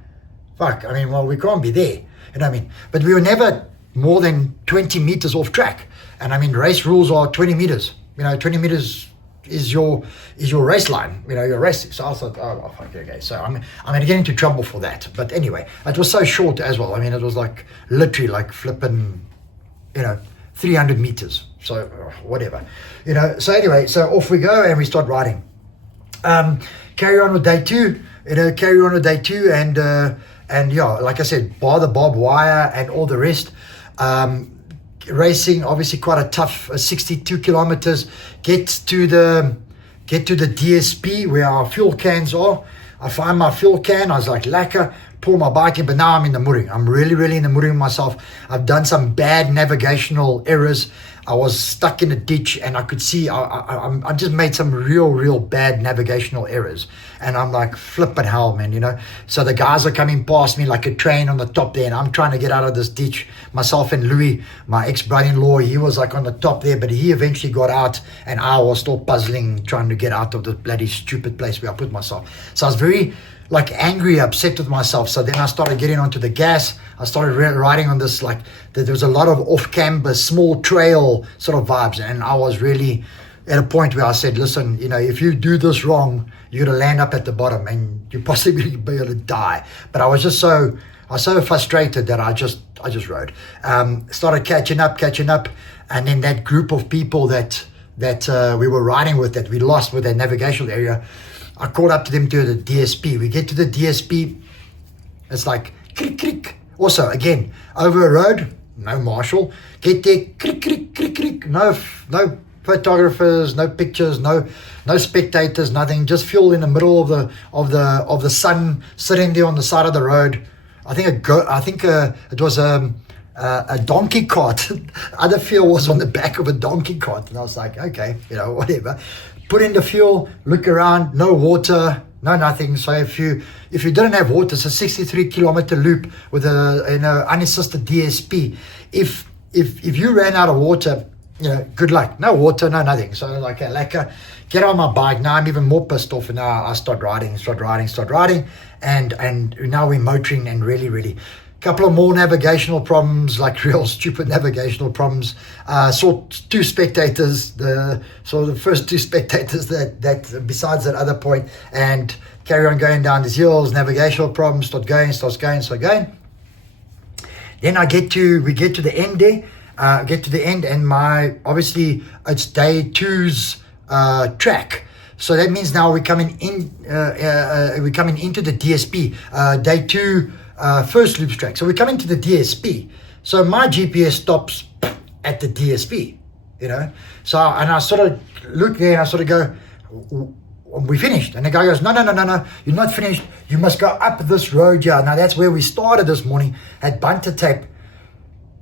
fuck, I mean, well, we can't be there. You know what I mean? But we were never more than 20 meters off track. And I mean, race rules are 20 meters. 20 meters is your race line. You're racing. So I thought, oh, fuck, okay. So I'm going to get into trouble for that. But anyway, it was so short as well. I mean, it was like literally like flipping, 300 meters. So whatever, So anyway, so off we go and we start riding. Carry on with day two. And yeah, like I said, bar the barbed wire and all the rest. Racing, obviously quite a tough 62 kilometers. Get to the DSP where our fuel cans are. I find my fuel can. I was like, lacquer, pull my bike in, but now I'm in the mudding. I'm really in the mudding myself. I've done some bad navigational errors. I was stuck in a ditch and I could see I just made some real bad navigational errors. And I'm like, flipping hell, man, So the guys are coming past me like a train on the top there, and I'm trying to get out of this ditch. Myself and Louis, my ex-brother-in-law, he was like on the top there, but he eventually got out, and I was still puzzling, trying to get out of the bloody stupid place where I put myself. So I was very like angry, upset with myself. So then I started getting onto the gas. I started riding on this, like there was a lot of off-camber, small trail sort of vibes. And I was really at a point where I said, listen, if you do this wrong, you're going to land up at the bottom and you possibly be able to die. But I was so frustrated that I just rode. Started catching up. And then that group of people that we were riding with, that we lost with that navigational area, I caught up to them to the DSP. We get to the DSP. It's like, crick, crick. Also, again, over a road, no marshal. Get there, crick, crick, crick, crick. No photographers, no pictures, no spectators, nothing. Just fuel in the middle of the sun, sitting there on the side of the road. I think it was a donkey cart. Other fuel was on the back of a donkey cart, and I was like, okay, whatever. Put in the fuel, look around, no water, no nothing. So if you didn't have water, it's a 63 kilometer loop with a unassisted DSP. If you ran out of water, good luck. No water, no nothing. So I was like, lacquer, get on my bike. Now I'm even more pissed off, and now I start riding, and now we're motoring, and really. Couple of more navigational problems, like real stupid navigational problems. Saw two spectators, the first two spectators that besides that other point, and carry on going down these hills, navigational problems, start going. Then we get to the end there, and obviously it's day two's track. So that means now we're coming into the DSP, day two, first loops track. So we come into the DSP. So my GPS stops at the DSP, So, and I sort of look there and I sort of go, we finished. And the guy goes, no, you're not finished. You must go up this road here. Now that's where we started this morning at Bunter Tape.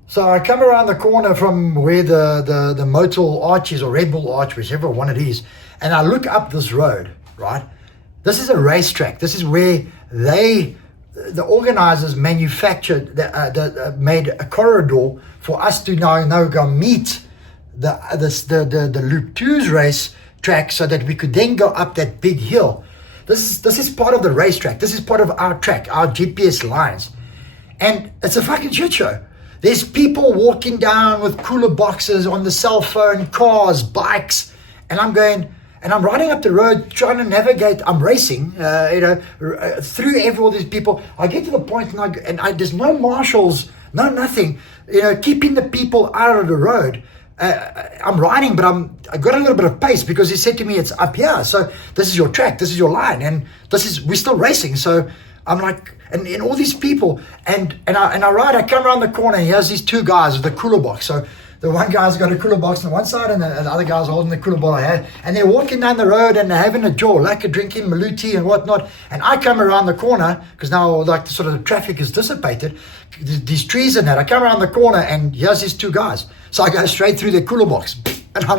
So I come around the corner from where the Motul Arch is, or Red Bull Arch, whichever one it is. And I look up this road, right? This is a racetrack. This is where the organizers manufactured, made a corridor for us to now go meet the Loop 2's race track, so that we could then go up that big hill. This is part of the racetrack. This is part of our track, our GPS lines. And it's a fucking shit show. There's people walking down with cooler boxes on the cell phone, cars, bikes, and I'm riding up the road trying to navigate. I'm racing, through all these people. I get to the point and there's no marshals, no nothing, keeping the people out of the road. I'm riding, but I got a little bit of pace because he said to me, it's up here. So this is your track, this is your line, and we're still racing. So I'm like, and all these people, and I ride. I come around the corner, and here's these two guys with the cooler box. So the one guy's got a cooler box on one side, and the other guy's holding the cooler bottle. And they're walking down the road, and they're having a jaw, like a drinking Maluti and whatnot. And I come around the corner, because now like the sort of the traffic is dissipated, these trees and that. I come around the corner, and here's these two guys. So I go straight through their cooler box. And I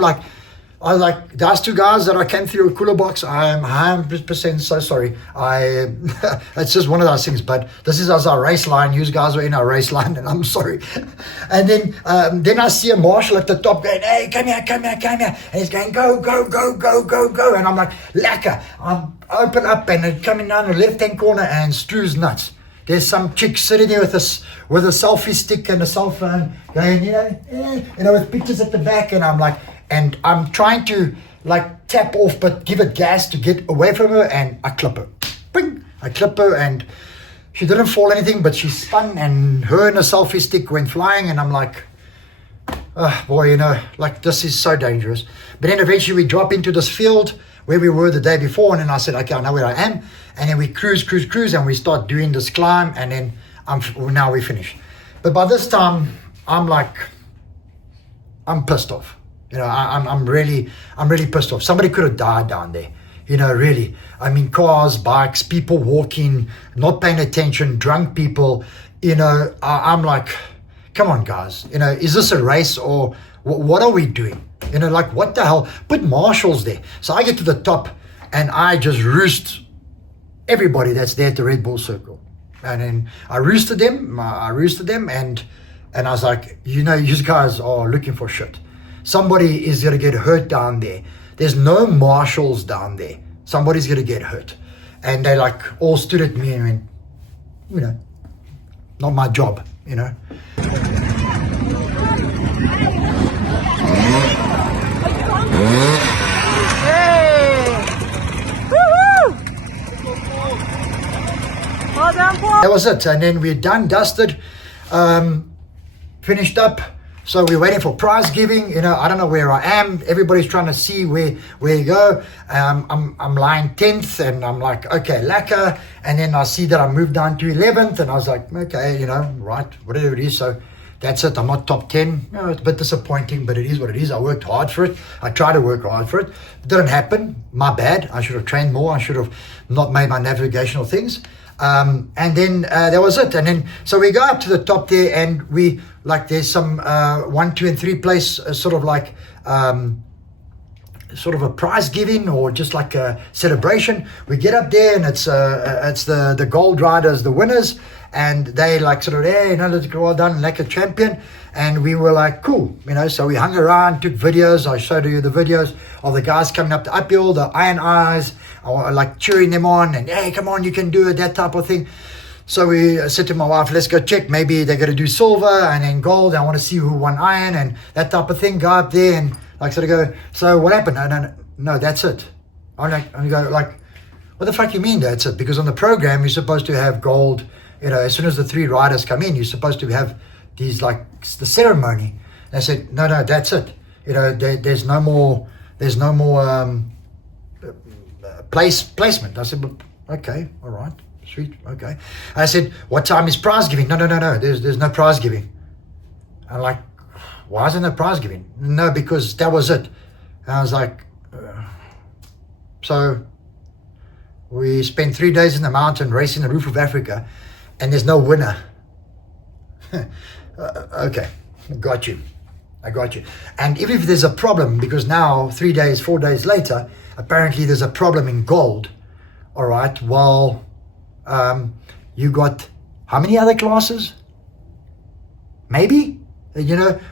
was like, those two guys that I came through a cooler box, I'm 100% so sorry. It's just one of those things, but this is our race line. You guys are in our race line, and I'm sorry. And then I see a marshal at the top going, hey, come here. And he's going, go. And I'm like, lacquer. I'm open up, and it's coming down the left-hand corner, and Stru's nuts. there's some chick sitting there with a selfie stick and a cell phone, going, with pictures at the back, and I'm trying to like tap off, but give it gas to get away from her, and I clip her. Bing! I clip her, and she didn't fall anything, but she spun, and her and a selfie stick went flying, and I'm like, oh boy, like this is so dangerous. But then eventually we drop into this field where we were the day before, and then I said, okay, I know where I am, and then we cruise, and we start doing this climb, and then now we finish. But by this time, I'm pissed off. I'm really pissed off. Somebody could have died down there. Really. I mean, cars, bikes, people walking, not paying attention, drunk people. I'm like, come on, guys. Is this a race, or what are we doing? Like, what the hell? Put marshals there. So I get to the top, and I just roost everybody that's there at the Red Bull Circle. And then I roosted them, and I was like, you guys are looking for shit. Somebody is going to get hurt down there. There's no marshals down there. Somebody's going to get hurt. And they like all stood at me and went, not my job, That was it. And then we're done, dusted, finished up. So we're waiting for prize giving. I don't know where I am. Everybody's trying to see where you go. I'm lying 10th, and I'm like, okay, lacquer. And then I see that I moved down to 11th, and I was like, okay, right, whatever it is. So that's it. I'm not top 10. It's a bit disappointing, but it is what it is. I worked hard for it. I tried to work hard for it. It didn't happen. My bad. I should have trained more. I should have not made my navigational things. And then that was it. And then so we go up to the top there, and we there's some 1, 2, and 3 place sort of like sort of a prize giving, or just like a celebration. We get up there, and it's the gold riders, the winners, and they like sort of, hey, let's go, well done, like a champion. And we were like, cool, so we hung around, took videos. I showed you the videos of the guys coming up the uphill, the iron eyes, like cheering them on, and hey, come on, you can do it, that type of thing. So we said to my wife, let's go check. Maybe they're going to do silver and then gold. I want to see who won iron and that type of thing. Go up there and like sort of go, so what happened? No, that's it. I go like, what the fuck you mean that's it? Because on the program, you're supposed to have gold. As soon as the 3 riders come in, you're supposed to have these like the ceremony. And I said, no, that's it. There's no more placement. I said, well, okay, all right. Sweet, okay. I said, what time is prize giving? No, there's no prize giving. I'm like, why isn't there prize giving? No, because that was it. And I was like, so we spent 3 days in the mountain racing the roof of Africa, and there's no winner. Okay, I got you. And if there's a problem, because now 3 days, 4 days later, apparently there's a problem in gold. All right, well, you got how many other classes? Maybe?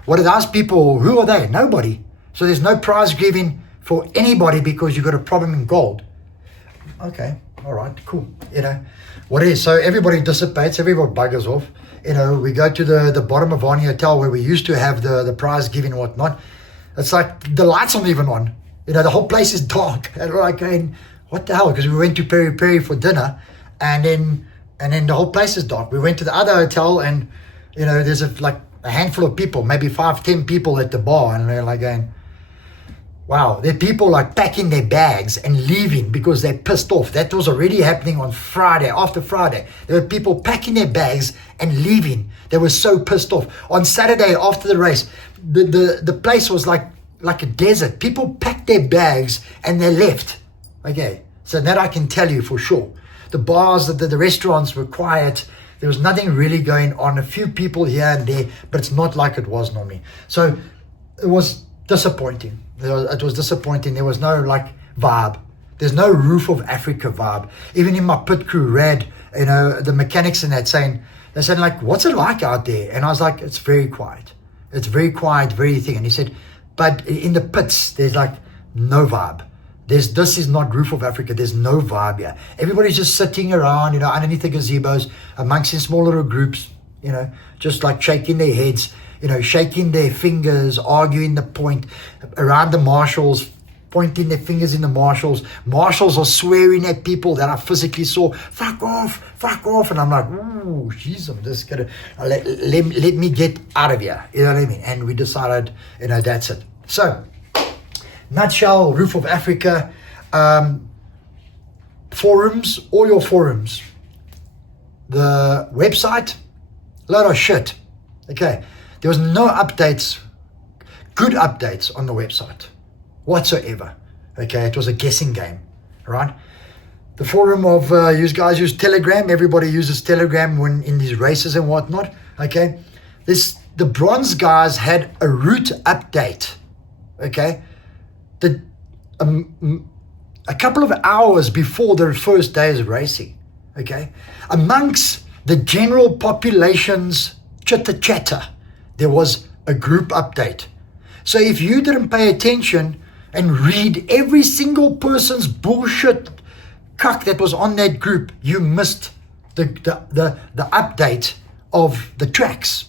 What are those people? Who are they? Nobody. So there's no prize giving for anybody because you got a problem in gold. Okay, all right, cool. What it is. So everybody dissipates, everybody buggers off. We go to the bottom of Arnie Hotel where we used to have the prize giving and whatnot. It's like the lights aren't even on. The whole place is dark. And we're like going, what the hell? Because we went to Peri Peri for dinner, and then the whole place is dark. We went to the other hotel, and there's a handful of people, maybe 5-10 people at the bar, and we're like going, wow, there are people like packing their bags and leaving because they're pissed off. That was already happening on Friday, after Friday. There were people packing their bags and leaving. They were so pissed off. On Saturday after the race, the place was like a desert. People packed their bags and they left. Okay, so that I can tell you for sure. The bars, the restaurants were quiet. There was nothing really going on. A few people here and there, but it's not like it was normally. So it was disappointing. It was disappointing. There was no vibe. There's no roof of Africa vibe. Even in my pit crew, Rad, the mechanics in that they said what's it like out there? And I was like, it's very quiet. It's very quiet, very thing. And he said, but in the pits, there's no vibe. This is not Roof of Africa. There's no vibe here. Everybody's just sitting around, underneath the gazebos, amongst in small little groups, just like shaking their heads, shaking their fingers, arguing the point around the marshals, pointing their fingers in the marshals. Marshals are swearing at people that I physically saw, fuck off. And I'm like, ooh, jeez, I'm just going to let me get out of here. You know what I mean? And we decided, that's it. So, nutshell, Roof of Africa, forums, all your forums. The website, load of shit. Okay, there was no updates, good updates on the website whatsoever. Okay, it was a guessing game, right? The forum of you guys use Telegram. Everybody uses Telegram when in these races and whatnot. Okay, the bronze guys had a route update. Okay, a couple of hours before the first day's racing. Okay, amongst the general population's chitter, there was a group update. So if you didn't pay attention and read every single person's bullshit cuck that was on that group, you missed the update of the tracks.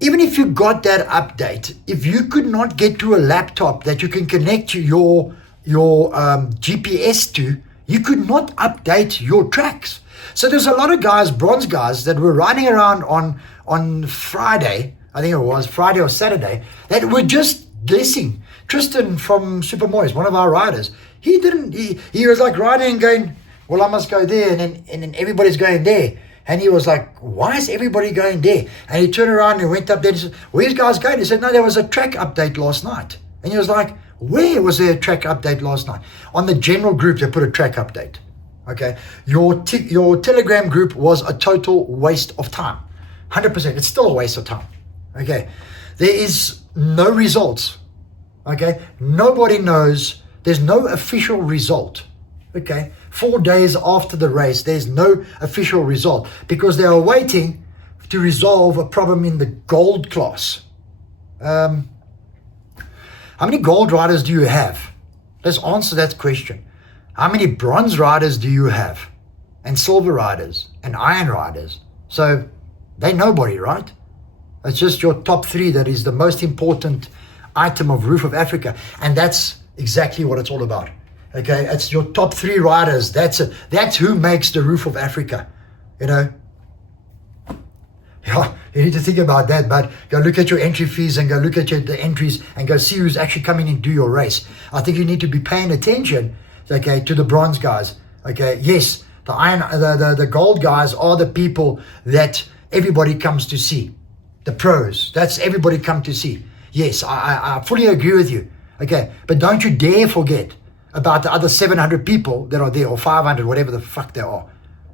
Even if you got that update, if you could not get to a laptop that you can connect your GPS to, you could not update your tracks. So there's a lot of guys, bronze guys, that were riding around on Friday, I think it was Friday or Saturday, that were just guessing. Tristan from Supermoist, one of our riders, he was like riding and going, well, I must go there, and then everybody's going there. And he was like, why is everybody going there? And he turned around and went up there and said, where's guys going? He said, no, there was a track update last night. And he was like, where was there a track update last night? On the general group, they put a track update. Okay, your Telegram group was a total waste of time. 100%, it's still a waste of time. Okay, there is no results. Okay, nobody knows. There's no official result. Okay, 4 days after the race, there's no official result because they are waiting to resolve a problem in the gold class. How many gold riders do you have? Let's answer that question. How many bronze riders do you have? And silver riders and iron riders? So they're nobody, right? It's just your top 3 that is the most important item of Roof of Africa. And that's exactly what it's all about. Okay, it's your top 3 riders. That's it. That's who makes the Roof of Africa. Yeah, you need to think about that, but go look at your entry fees and go look at the entries and go see who's actually coming and do your race. I think you need to be paying attention, okay, to the bronze guys. Okay, yes, the gold guys are the people that everybody comes to see. The pros, that's everybody come to see. Yes, I fully agree with you. Okay, but don't you dare forget about the other 700 people that are there, or 500, whatever the fuck they are.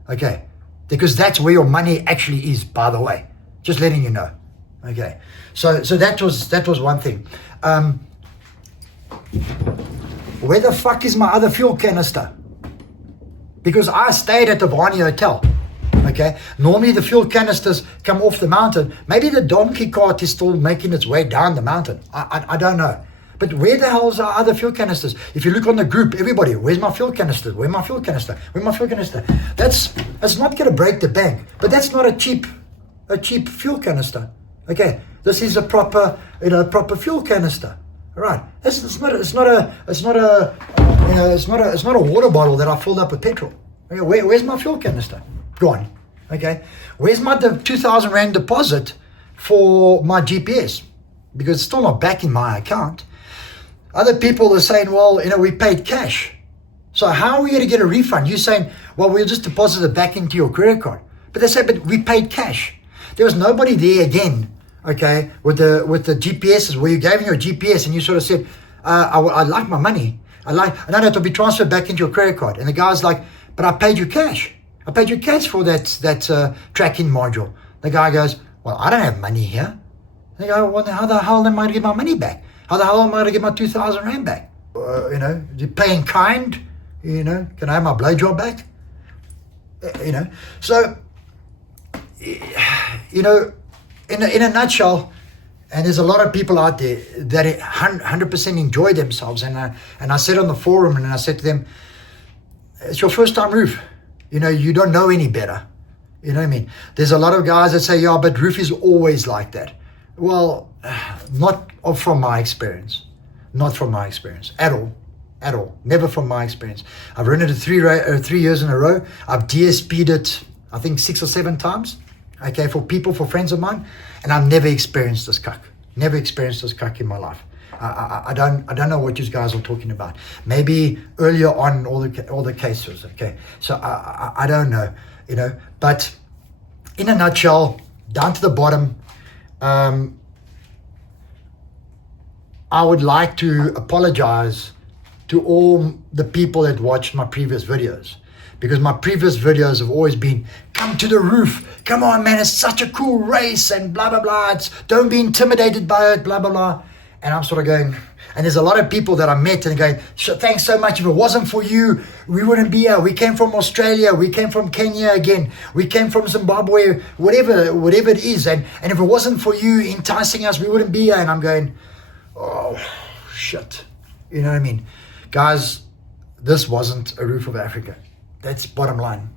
Okay, because that's where your money actually is, by the way. Just letting you know. Okay, so that was one thing. Where the fuck is my other fuel canister? Because I stayed at the Varney Hotel. Okay, normally the fuel canisters come off the mountain. Maybe the donkey cart is still making its way down the mountain. I don't know. But where the hell are other fuel canisters? If you look on the group, everybody, where's my fuel canister? Where's my fuel canister? Where's my fuel canister? It's not going to break the bank, but that's not a cheap fuel canister. Okay, this is a proper fuel canister. All right, it's not a water bottle that I filled up with petrol. Okay, where's my fuel canister? Gone. Okay, where's my 2,000 Rand deposit for my GPS? Because it's still not back in my account. Other people are saying, well, we paid cash. So how are we going to get a refund? You're saying, well, we'll just deposit it back into your credit card. But they say, but we paid cash. There was nobody there again, okay, with the GPSs where you gave me your GPS and you sort of said, I like my money. I don't have to be transferred back into your credit card. And the guy's like, but I paid you cash. I paid you cash for that tracking module. The guy goes, well, I don't have money here. They go, well, how the hell am I going to get my money back? How the hell am I going to get my 2,000 Rand back? You pay in kind, can I have my blowjob back? So, in a nutshell, And there's a lot of people out there that 100% enjoy themselves. And I said on the forum, and I said to them, it's your first time roof. You don't know any better. You know what I mean? There's a lot of guys that say, yeah, but roof is always like that. Well, not from my experience. Not from my experience at all. At all. Never from my experience. I've run it 3 years in a row. I've DSP'd it, I think 6 or 7 times. Okay, for friends of mine. And I've never experienced this cuck. Never experienced this cuck in my life. I don't know what you guys are talking about. Maybe earlier on all the cases. Okay, so I don't know. But in a nutshell, down to the bottom, I would like to apologize to all the people that watched my previous videos, because my previous videos have always been, come to the roof, come on man, it's such a cool race, and blah blah blah, don't be intimidated by it, blah blah blah. And I'm sort of going, and there's a lot of people that I met and going, thanks so much. If it wasn't for you, we wouldn't be here. We came from Australia. We came from Kenya again. We came from Zimbabwe, whatever it is. And if it wasn't for you enticing us, we wouldn't be here. And I'm going, oh, shit. You know what I mean? Guys, this wasn't a roof of Africa. That's bottom line.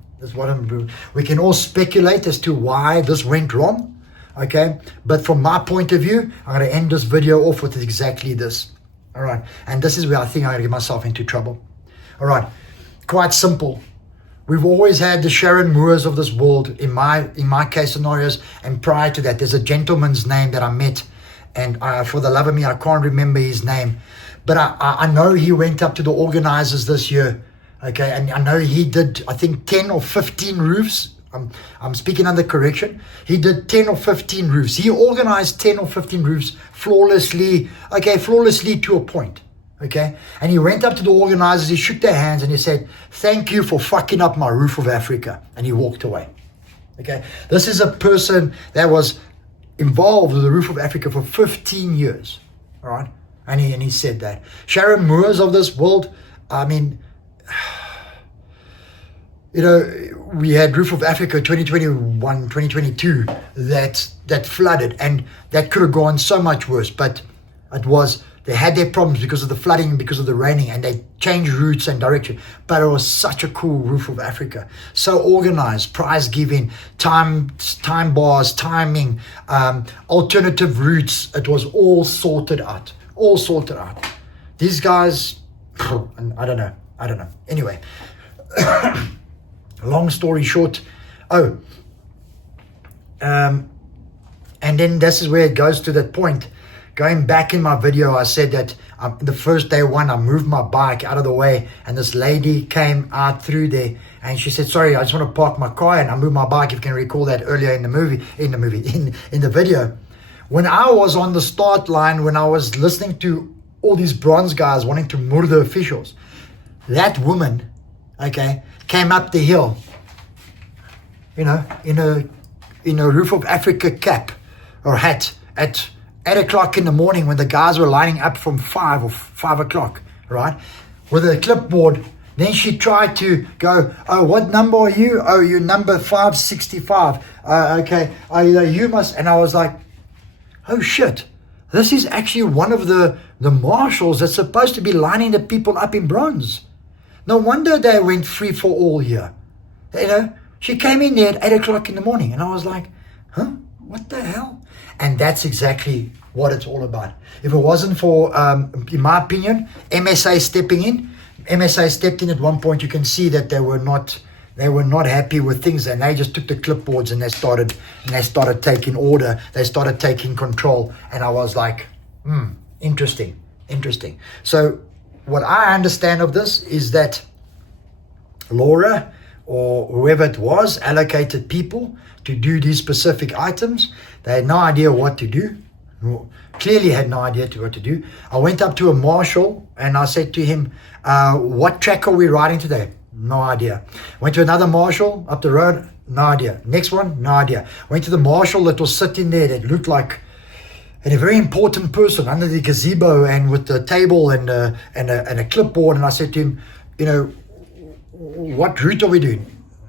We can all speculate as to why this went wrong. Okay, but from my point of view, I'm going to end this video off with exactly this. All right, and this is where I think I'm going to get myself into trouble. All right, quite simple. We've always had the Sharon Moores of this world in my case scenarios, and prior to that, there's a gentleman's name that I met, and for the love of me, I can't remember his name, but I know he went up to the organizers this year. Okay, and I know he did, I think 10 or 15 roofs. I'm speaking under correction. He did 10 or 15 roofs. He organized 10 or 15 roofs flawlessly to a point. Okay. And he went up to the organizers, he shook their hands and he said, thank you for fucking up my roof of Africa. And he walked away. Okay. This is a person that was involved with the roof of Africa for 15 years. All right. And he said that. Sharon Moores of this world, I mean, we had Roof of Africa 2021, 2022 that flooded, and that could have gone so much worse, but they had their problems because of the flooding, because of the raining, and they changed routes and direction. But it was such a cool Roof of Africa. So organized, prize giving, time bars, timing, alternative routes. It was all sorted out. These guys, I don't know. Anyway. Long story short, and then this is where it goes to that point. Going back in my video, I said that the first day one, I moved my bike out of the way, and this lady came out through there, and she said, sorry, I just want to park my car, and I moved my bike. If you can recall that earlier in the video. When I was on the start line, when I was listening to all these bronze guys wanting to murder officials, that woman, okay, came up the hill, in a Roof of Africa cap or hat at 8 o'clock in the morning when the guys were lining up from 5 o'clock, right, with a clipboard. Then she tried to go, oh, what number are you? Oh, you're number 565. Okay, you must. And I was like, oh shit, this is actually one of the marshals that's supposed to be lining the people up in bronze. No wonder they went free for all here. She came in there at 8 o'clock in the morning, and I was like, huh? What the hell? And that's exactly what it's all about. If it wasn't for, in my opinion, MSA stepping in, MSA stepped in at one point. You can see that they were not happy with things, and they just took the clipboards and they started taking order. They started taking control, and I was like, interesting. So what I understand of this is that Laura or whoever it was allocated people to do these specific items. They had no idea what to do. Clearly had no idea what to do. I went up to a marshal and I said to him, what track are we riding today? No idea. Went to another marshal up the road. No idea. Next one, no idea. Went to the marshal that was sitting there that looked like a very important person under the gazebo and with the table and a clipboard. And I said to him, what route are we doing?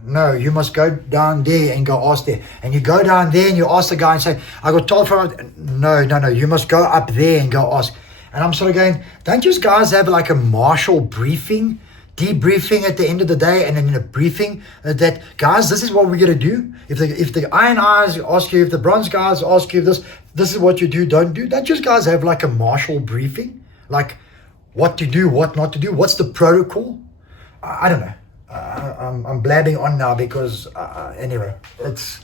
no, you must go down there and go ask there. And you go down there and you ask the guy and say, I got told from it. No, you must go up there and go ask. And I'm sort of going, don't you guys have like a marshal briefing, debriefing at the end of the day, and then in a briefing that, guys, this is what we're going to do. If the iron eyes ask you, if the bronze guys ask you this is what you do, don't do. Don't you guys have like a marshal briefing? Like what to do, what not to do, what's the protocol? I don't know. I'm blabbing on now because anyway, it's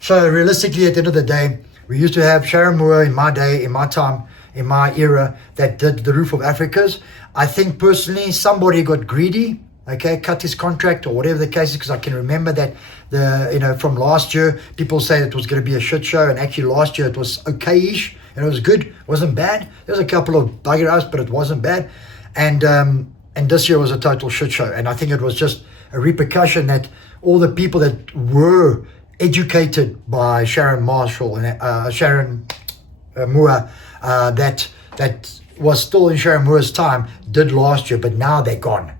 so realistically at the end of the day, we used to have Sharon Moore in my day, in my time, in my era that did the Roof of Africas. I think personally somebody got greedy, okay, cut his contract or whatever the case is, because I can remember that from last year people say it was going to be a shit show, and actually last year it was okay-ish and it was good, it wasn't bad. There was a couple of bugger-ups, but it wasn't bad. And this year was a total shit show. And I think it was just a repercussion that all the people that were educated by Sharon Marshall and Sharon Moore, that was still in Sharon Moore's time, did last year, but now they're gone.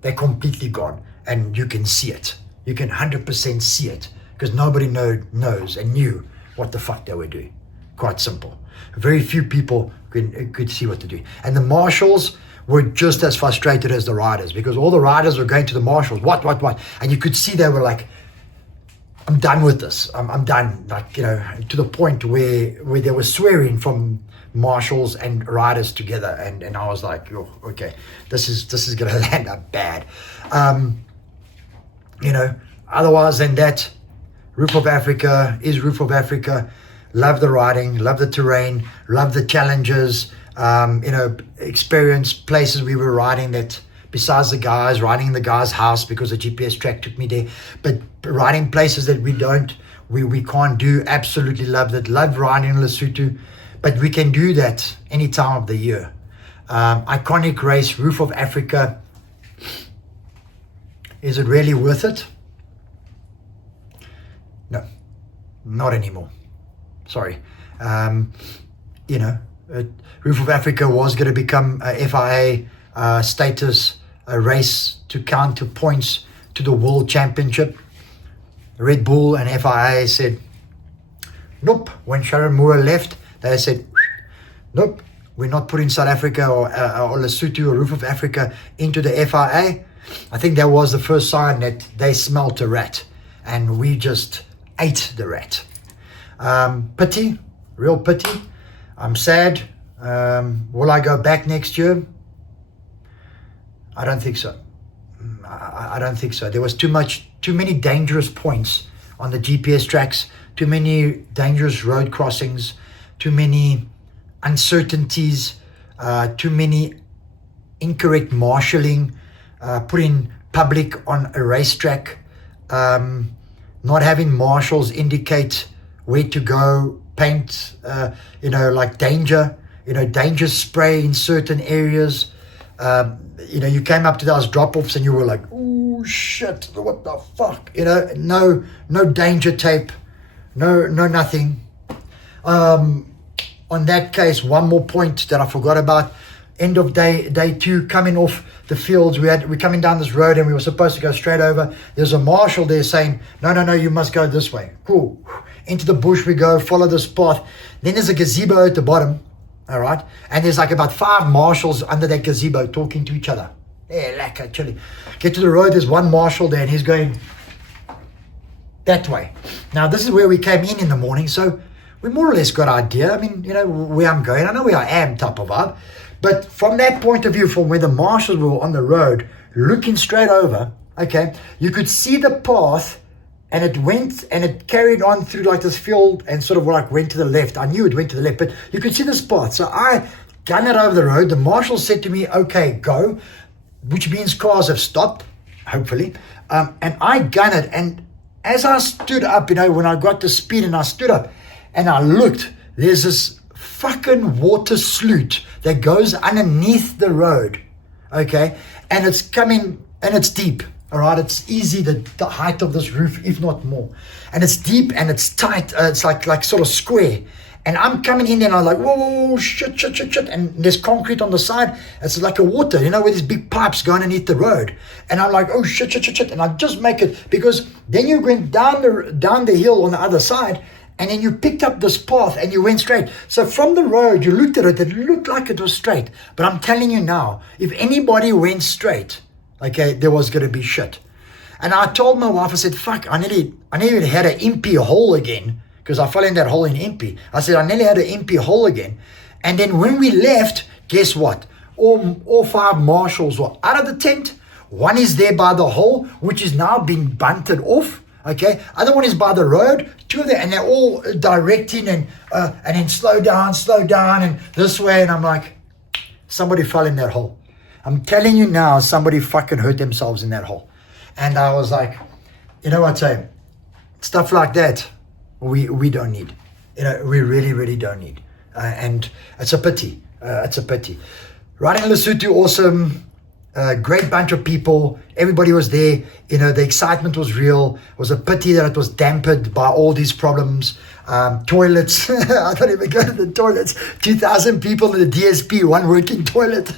They're completely gone. And you can see it. You can 100% see it because nobody knows and knew what the fuck they were doing. Quite simple. Very few people could see what to do. And the marshals were just as frustrated as the riders, because all the riders were going to the marshals, what? And you could see they were like, I'm done with this. I'm done. Like, to the point where they were swearing from marshals and riders together. And I was like, oh, okay, this is going to land up bad. Otherwise than that, Roof of Africa is Roof of Africa. Love the riding, love the terrain, love the challenges. Experience places we were riding that besides the guys, riding in the guy's house because the GPS track took me there, but riding places that we can't do, absolutely love that. Love riding in Lesotho, but we can do that any time of the year. Iconic race, Roof of Africa. Is it really worth it? No, not anymore. Sorry. Roof of Africa was going to become a FIA status, a race to count to points to the World Championship. Red Bull and FIA said, nope. When Sharon Moore left, they said, nope, we're not putting South Africa or Lesotho or Roof of Africa into the FIA. I think that was the first sign that they smelt a rat, and we just ate the rat. Pity, real pity. I'm sad. Will I go back next year? I don't think so. I don't think so. There was too many dangerous points on the GPS tracks, too many dangerous road crossings, too many uncertainties, too many incorrect marshalling, putting public on a racetrack, not having marshals indicate where to go, paint, like danger spray in certain areas. You came up to those drop-offs and you were like, oh shit, what the fuck? No danger tape, no nothing. On that case, one more point that I forgot about. End of day 2, coming off the fields, we're coming down this road and we were supposed to go straight over. There's a marshal there saying, no, you must go this way. Cool. Into the bush we go, follow this path. Then there's a gazebo at the bottom, all right? And there's like about 5 marshals under that gazebo talking to each other. Yeah, lekker, chilly. Get to the road, there's one marshal there and he's going that way. Now, this is where we came in the morning, so we more or less got an idea. I mean, where I'm going. I know where I am, type of vibe. But from that point of view, from where the marshals were on the road, looking straight over, okay, you could see the path, and it went and it carried on through like this field and sort of like went to the left. I knew it went to the left, but you could see this path. So I gunned it over the road. The marshal said to me, okay, go, which means cars have stopped, hopefully. And I gunned it. And as I stood up, when I got the speed and I stood up and I looked, there's this fucking water sloot that goes underneath the road, okay? And it's coming, and it's deep, all right? It's easy, the height of this roof, if not more. And it's deep and it's tight, it's like sort of square. And I'm coming in there and I'm like, whoa, whoa, whoa, shit. And there's concrete on the side. It's like a water, you know, with these big pipes going underneath the road. And I'm like, oh, shit. And I just make it, because then you went down the hill on the other side, and then you picked up this path and you went straight. So from the road, you looked at it, it looked like it was straight. But I'm telling you now, if anybody went straight, okay, there was going to be shit. And I told my wife, I said, fuck, I nearly had an impy hole again, because I fell in that hole in impy. I said, I nearly had an impy hole again. And then when we left, guess what? All 5 marshals were out of the tent. One is there by the hole, which is now been bunted off. Okay, other one is by the road. 2 of them, and they're all directing and then slow down, and this way. And I'm like, somebody fell in that hole. I'm telling you now, somebody fucking hurt themselves in that hole. And I was like, you know what, say, stuff like that, we don't need. You know, we really, really don't need. And it's a pity. It's a pity. Riding in Lesotho, awesome. Great bunch of people. Everybody was there. You know, the excitement was real. It was a pity that it was dampened by all these problems. Toilets. I don't even go to the toilets. 2,000 people in the DSP, one working toilet.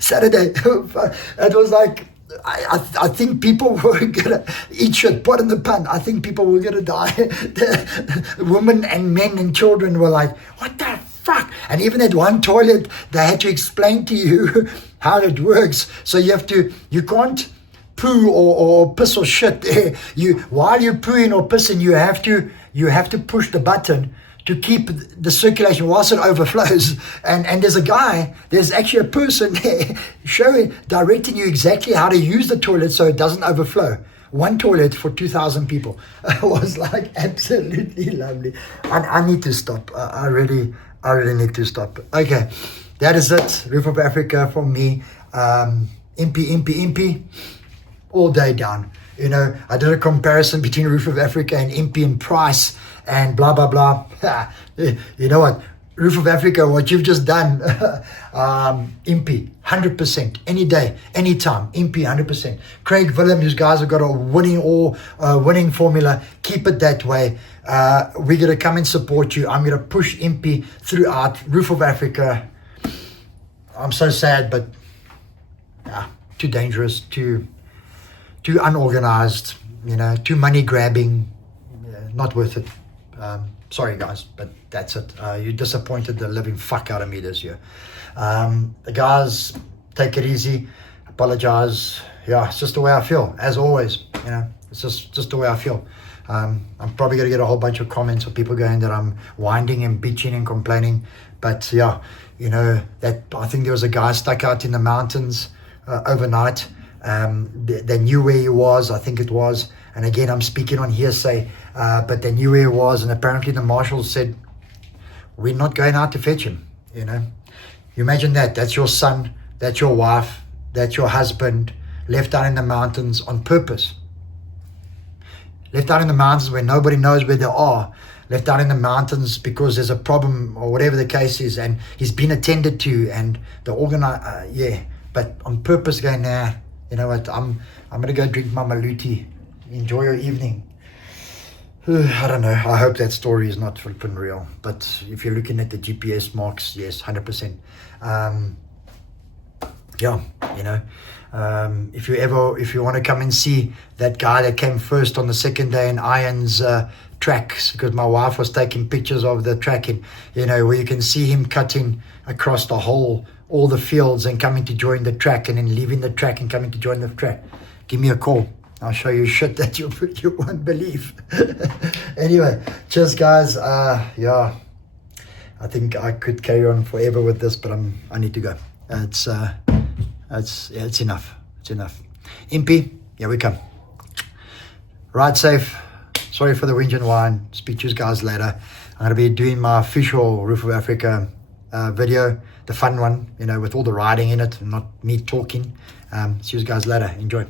Saturday. It was like, I think people were going to eat shit, pardon the pun. I think people were going to die. The women and men and children were like, what the fuck? And even at one toilet, they had to explain to you how it works. So you can't poo or piss or shit there. While you're pooing or pissing, you have to push the button to keep the circulation whilst it overflows. And there's actually a person there directing you exactly how to use the toilet so it doesn't overflow. One toilet for 2,000 people. It was like absolutely lovely. I need to stop. I really need to stop. Okay, that is it. Roof of Africa from me. Impy. All day down. You know, I did a comparison between Roof of Africa and Impy in price and blah, blah, blah. You know what? Roof of Africa, what you've just done, Impy, 100%, any day, anytime, Impy, 100%. Craig Willem, you guys have got a winning formula. Keep it that way. We're going to come and support you. I'm going to push Impy throughout. Roof of Africa, I'm so sad, but too dangerous, too unorganized, you know, too money grabbing, not worth it. Sorry guys, but that's it. You disappointed the living fuck out of me this year. The guys, take it easy. Apologize. Yeah, it's just the way I feel, as always. You know, it's just the way I feel. I'm probably going to get a whole bunch of comments of people going that I'm whining and bitching and complaining. But yeah, you know, that I think there was a guy stuck out in the mountains overnight. They knew where he was, I think it was. And again, I'm speaking on hearsay, but they knew where he was. And apparently the marshals said, we're not going out to fetch him. You know, you imagine that. That's your son, that's your wife, that's your husband, left out in the mountains on purpose. Left out in the mountains where nobody knows where they are. Left out in the mountains because there's a problem or whatever the case is, and he's been attended to, and the but on purpose going, nah, you know what, I'm going to go drink my Maluti. Enjoy your evening. I don't know. I hope that story is not flipping real. But if you're looking at the GPS marks, yes, 100%. Yeah, you know. If you want to come and see that guy that came first on the second day in Iron's tracks, because my wife was taking pictures of the tracking, you know, where you can see him cutting across the whole, all the fields and coming to join the track, and then leaving the track and coming to join the track. Give me a call. I'll show you shit that you won't believe. Anyway, cheers guys. Yeah, I think I could carry on forever with this, but I need to go. It's enough. It's enough. Impy, here we come. Ride safe. Sorry for the whinge and whine. Speak to you guys later. I'm going to be doing my official Roof of Africa video, the fun one, you know, with all the riding in it, and not me talking. See you guys later. Enjoy.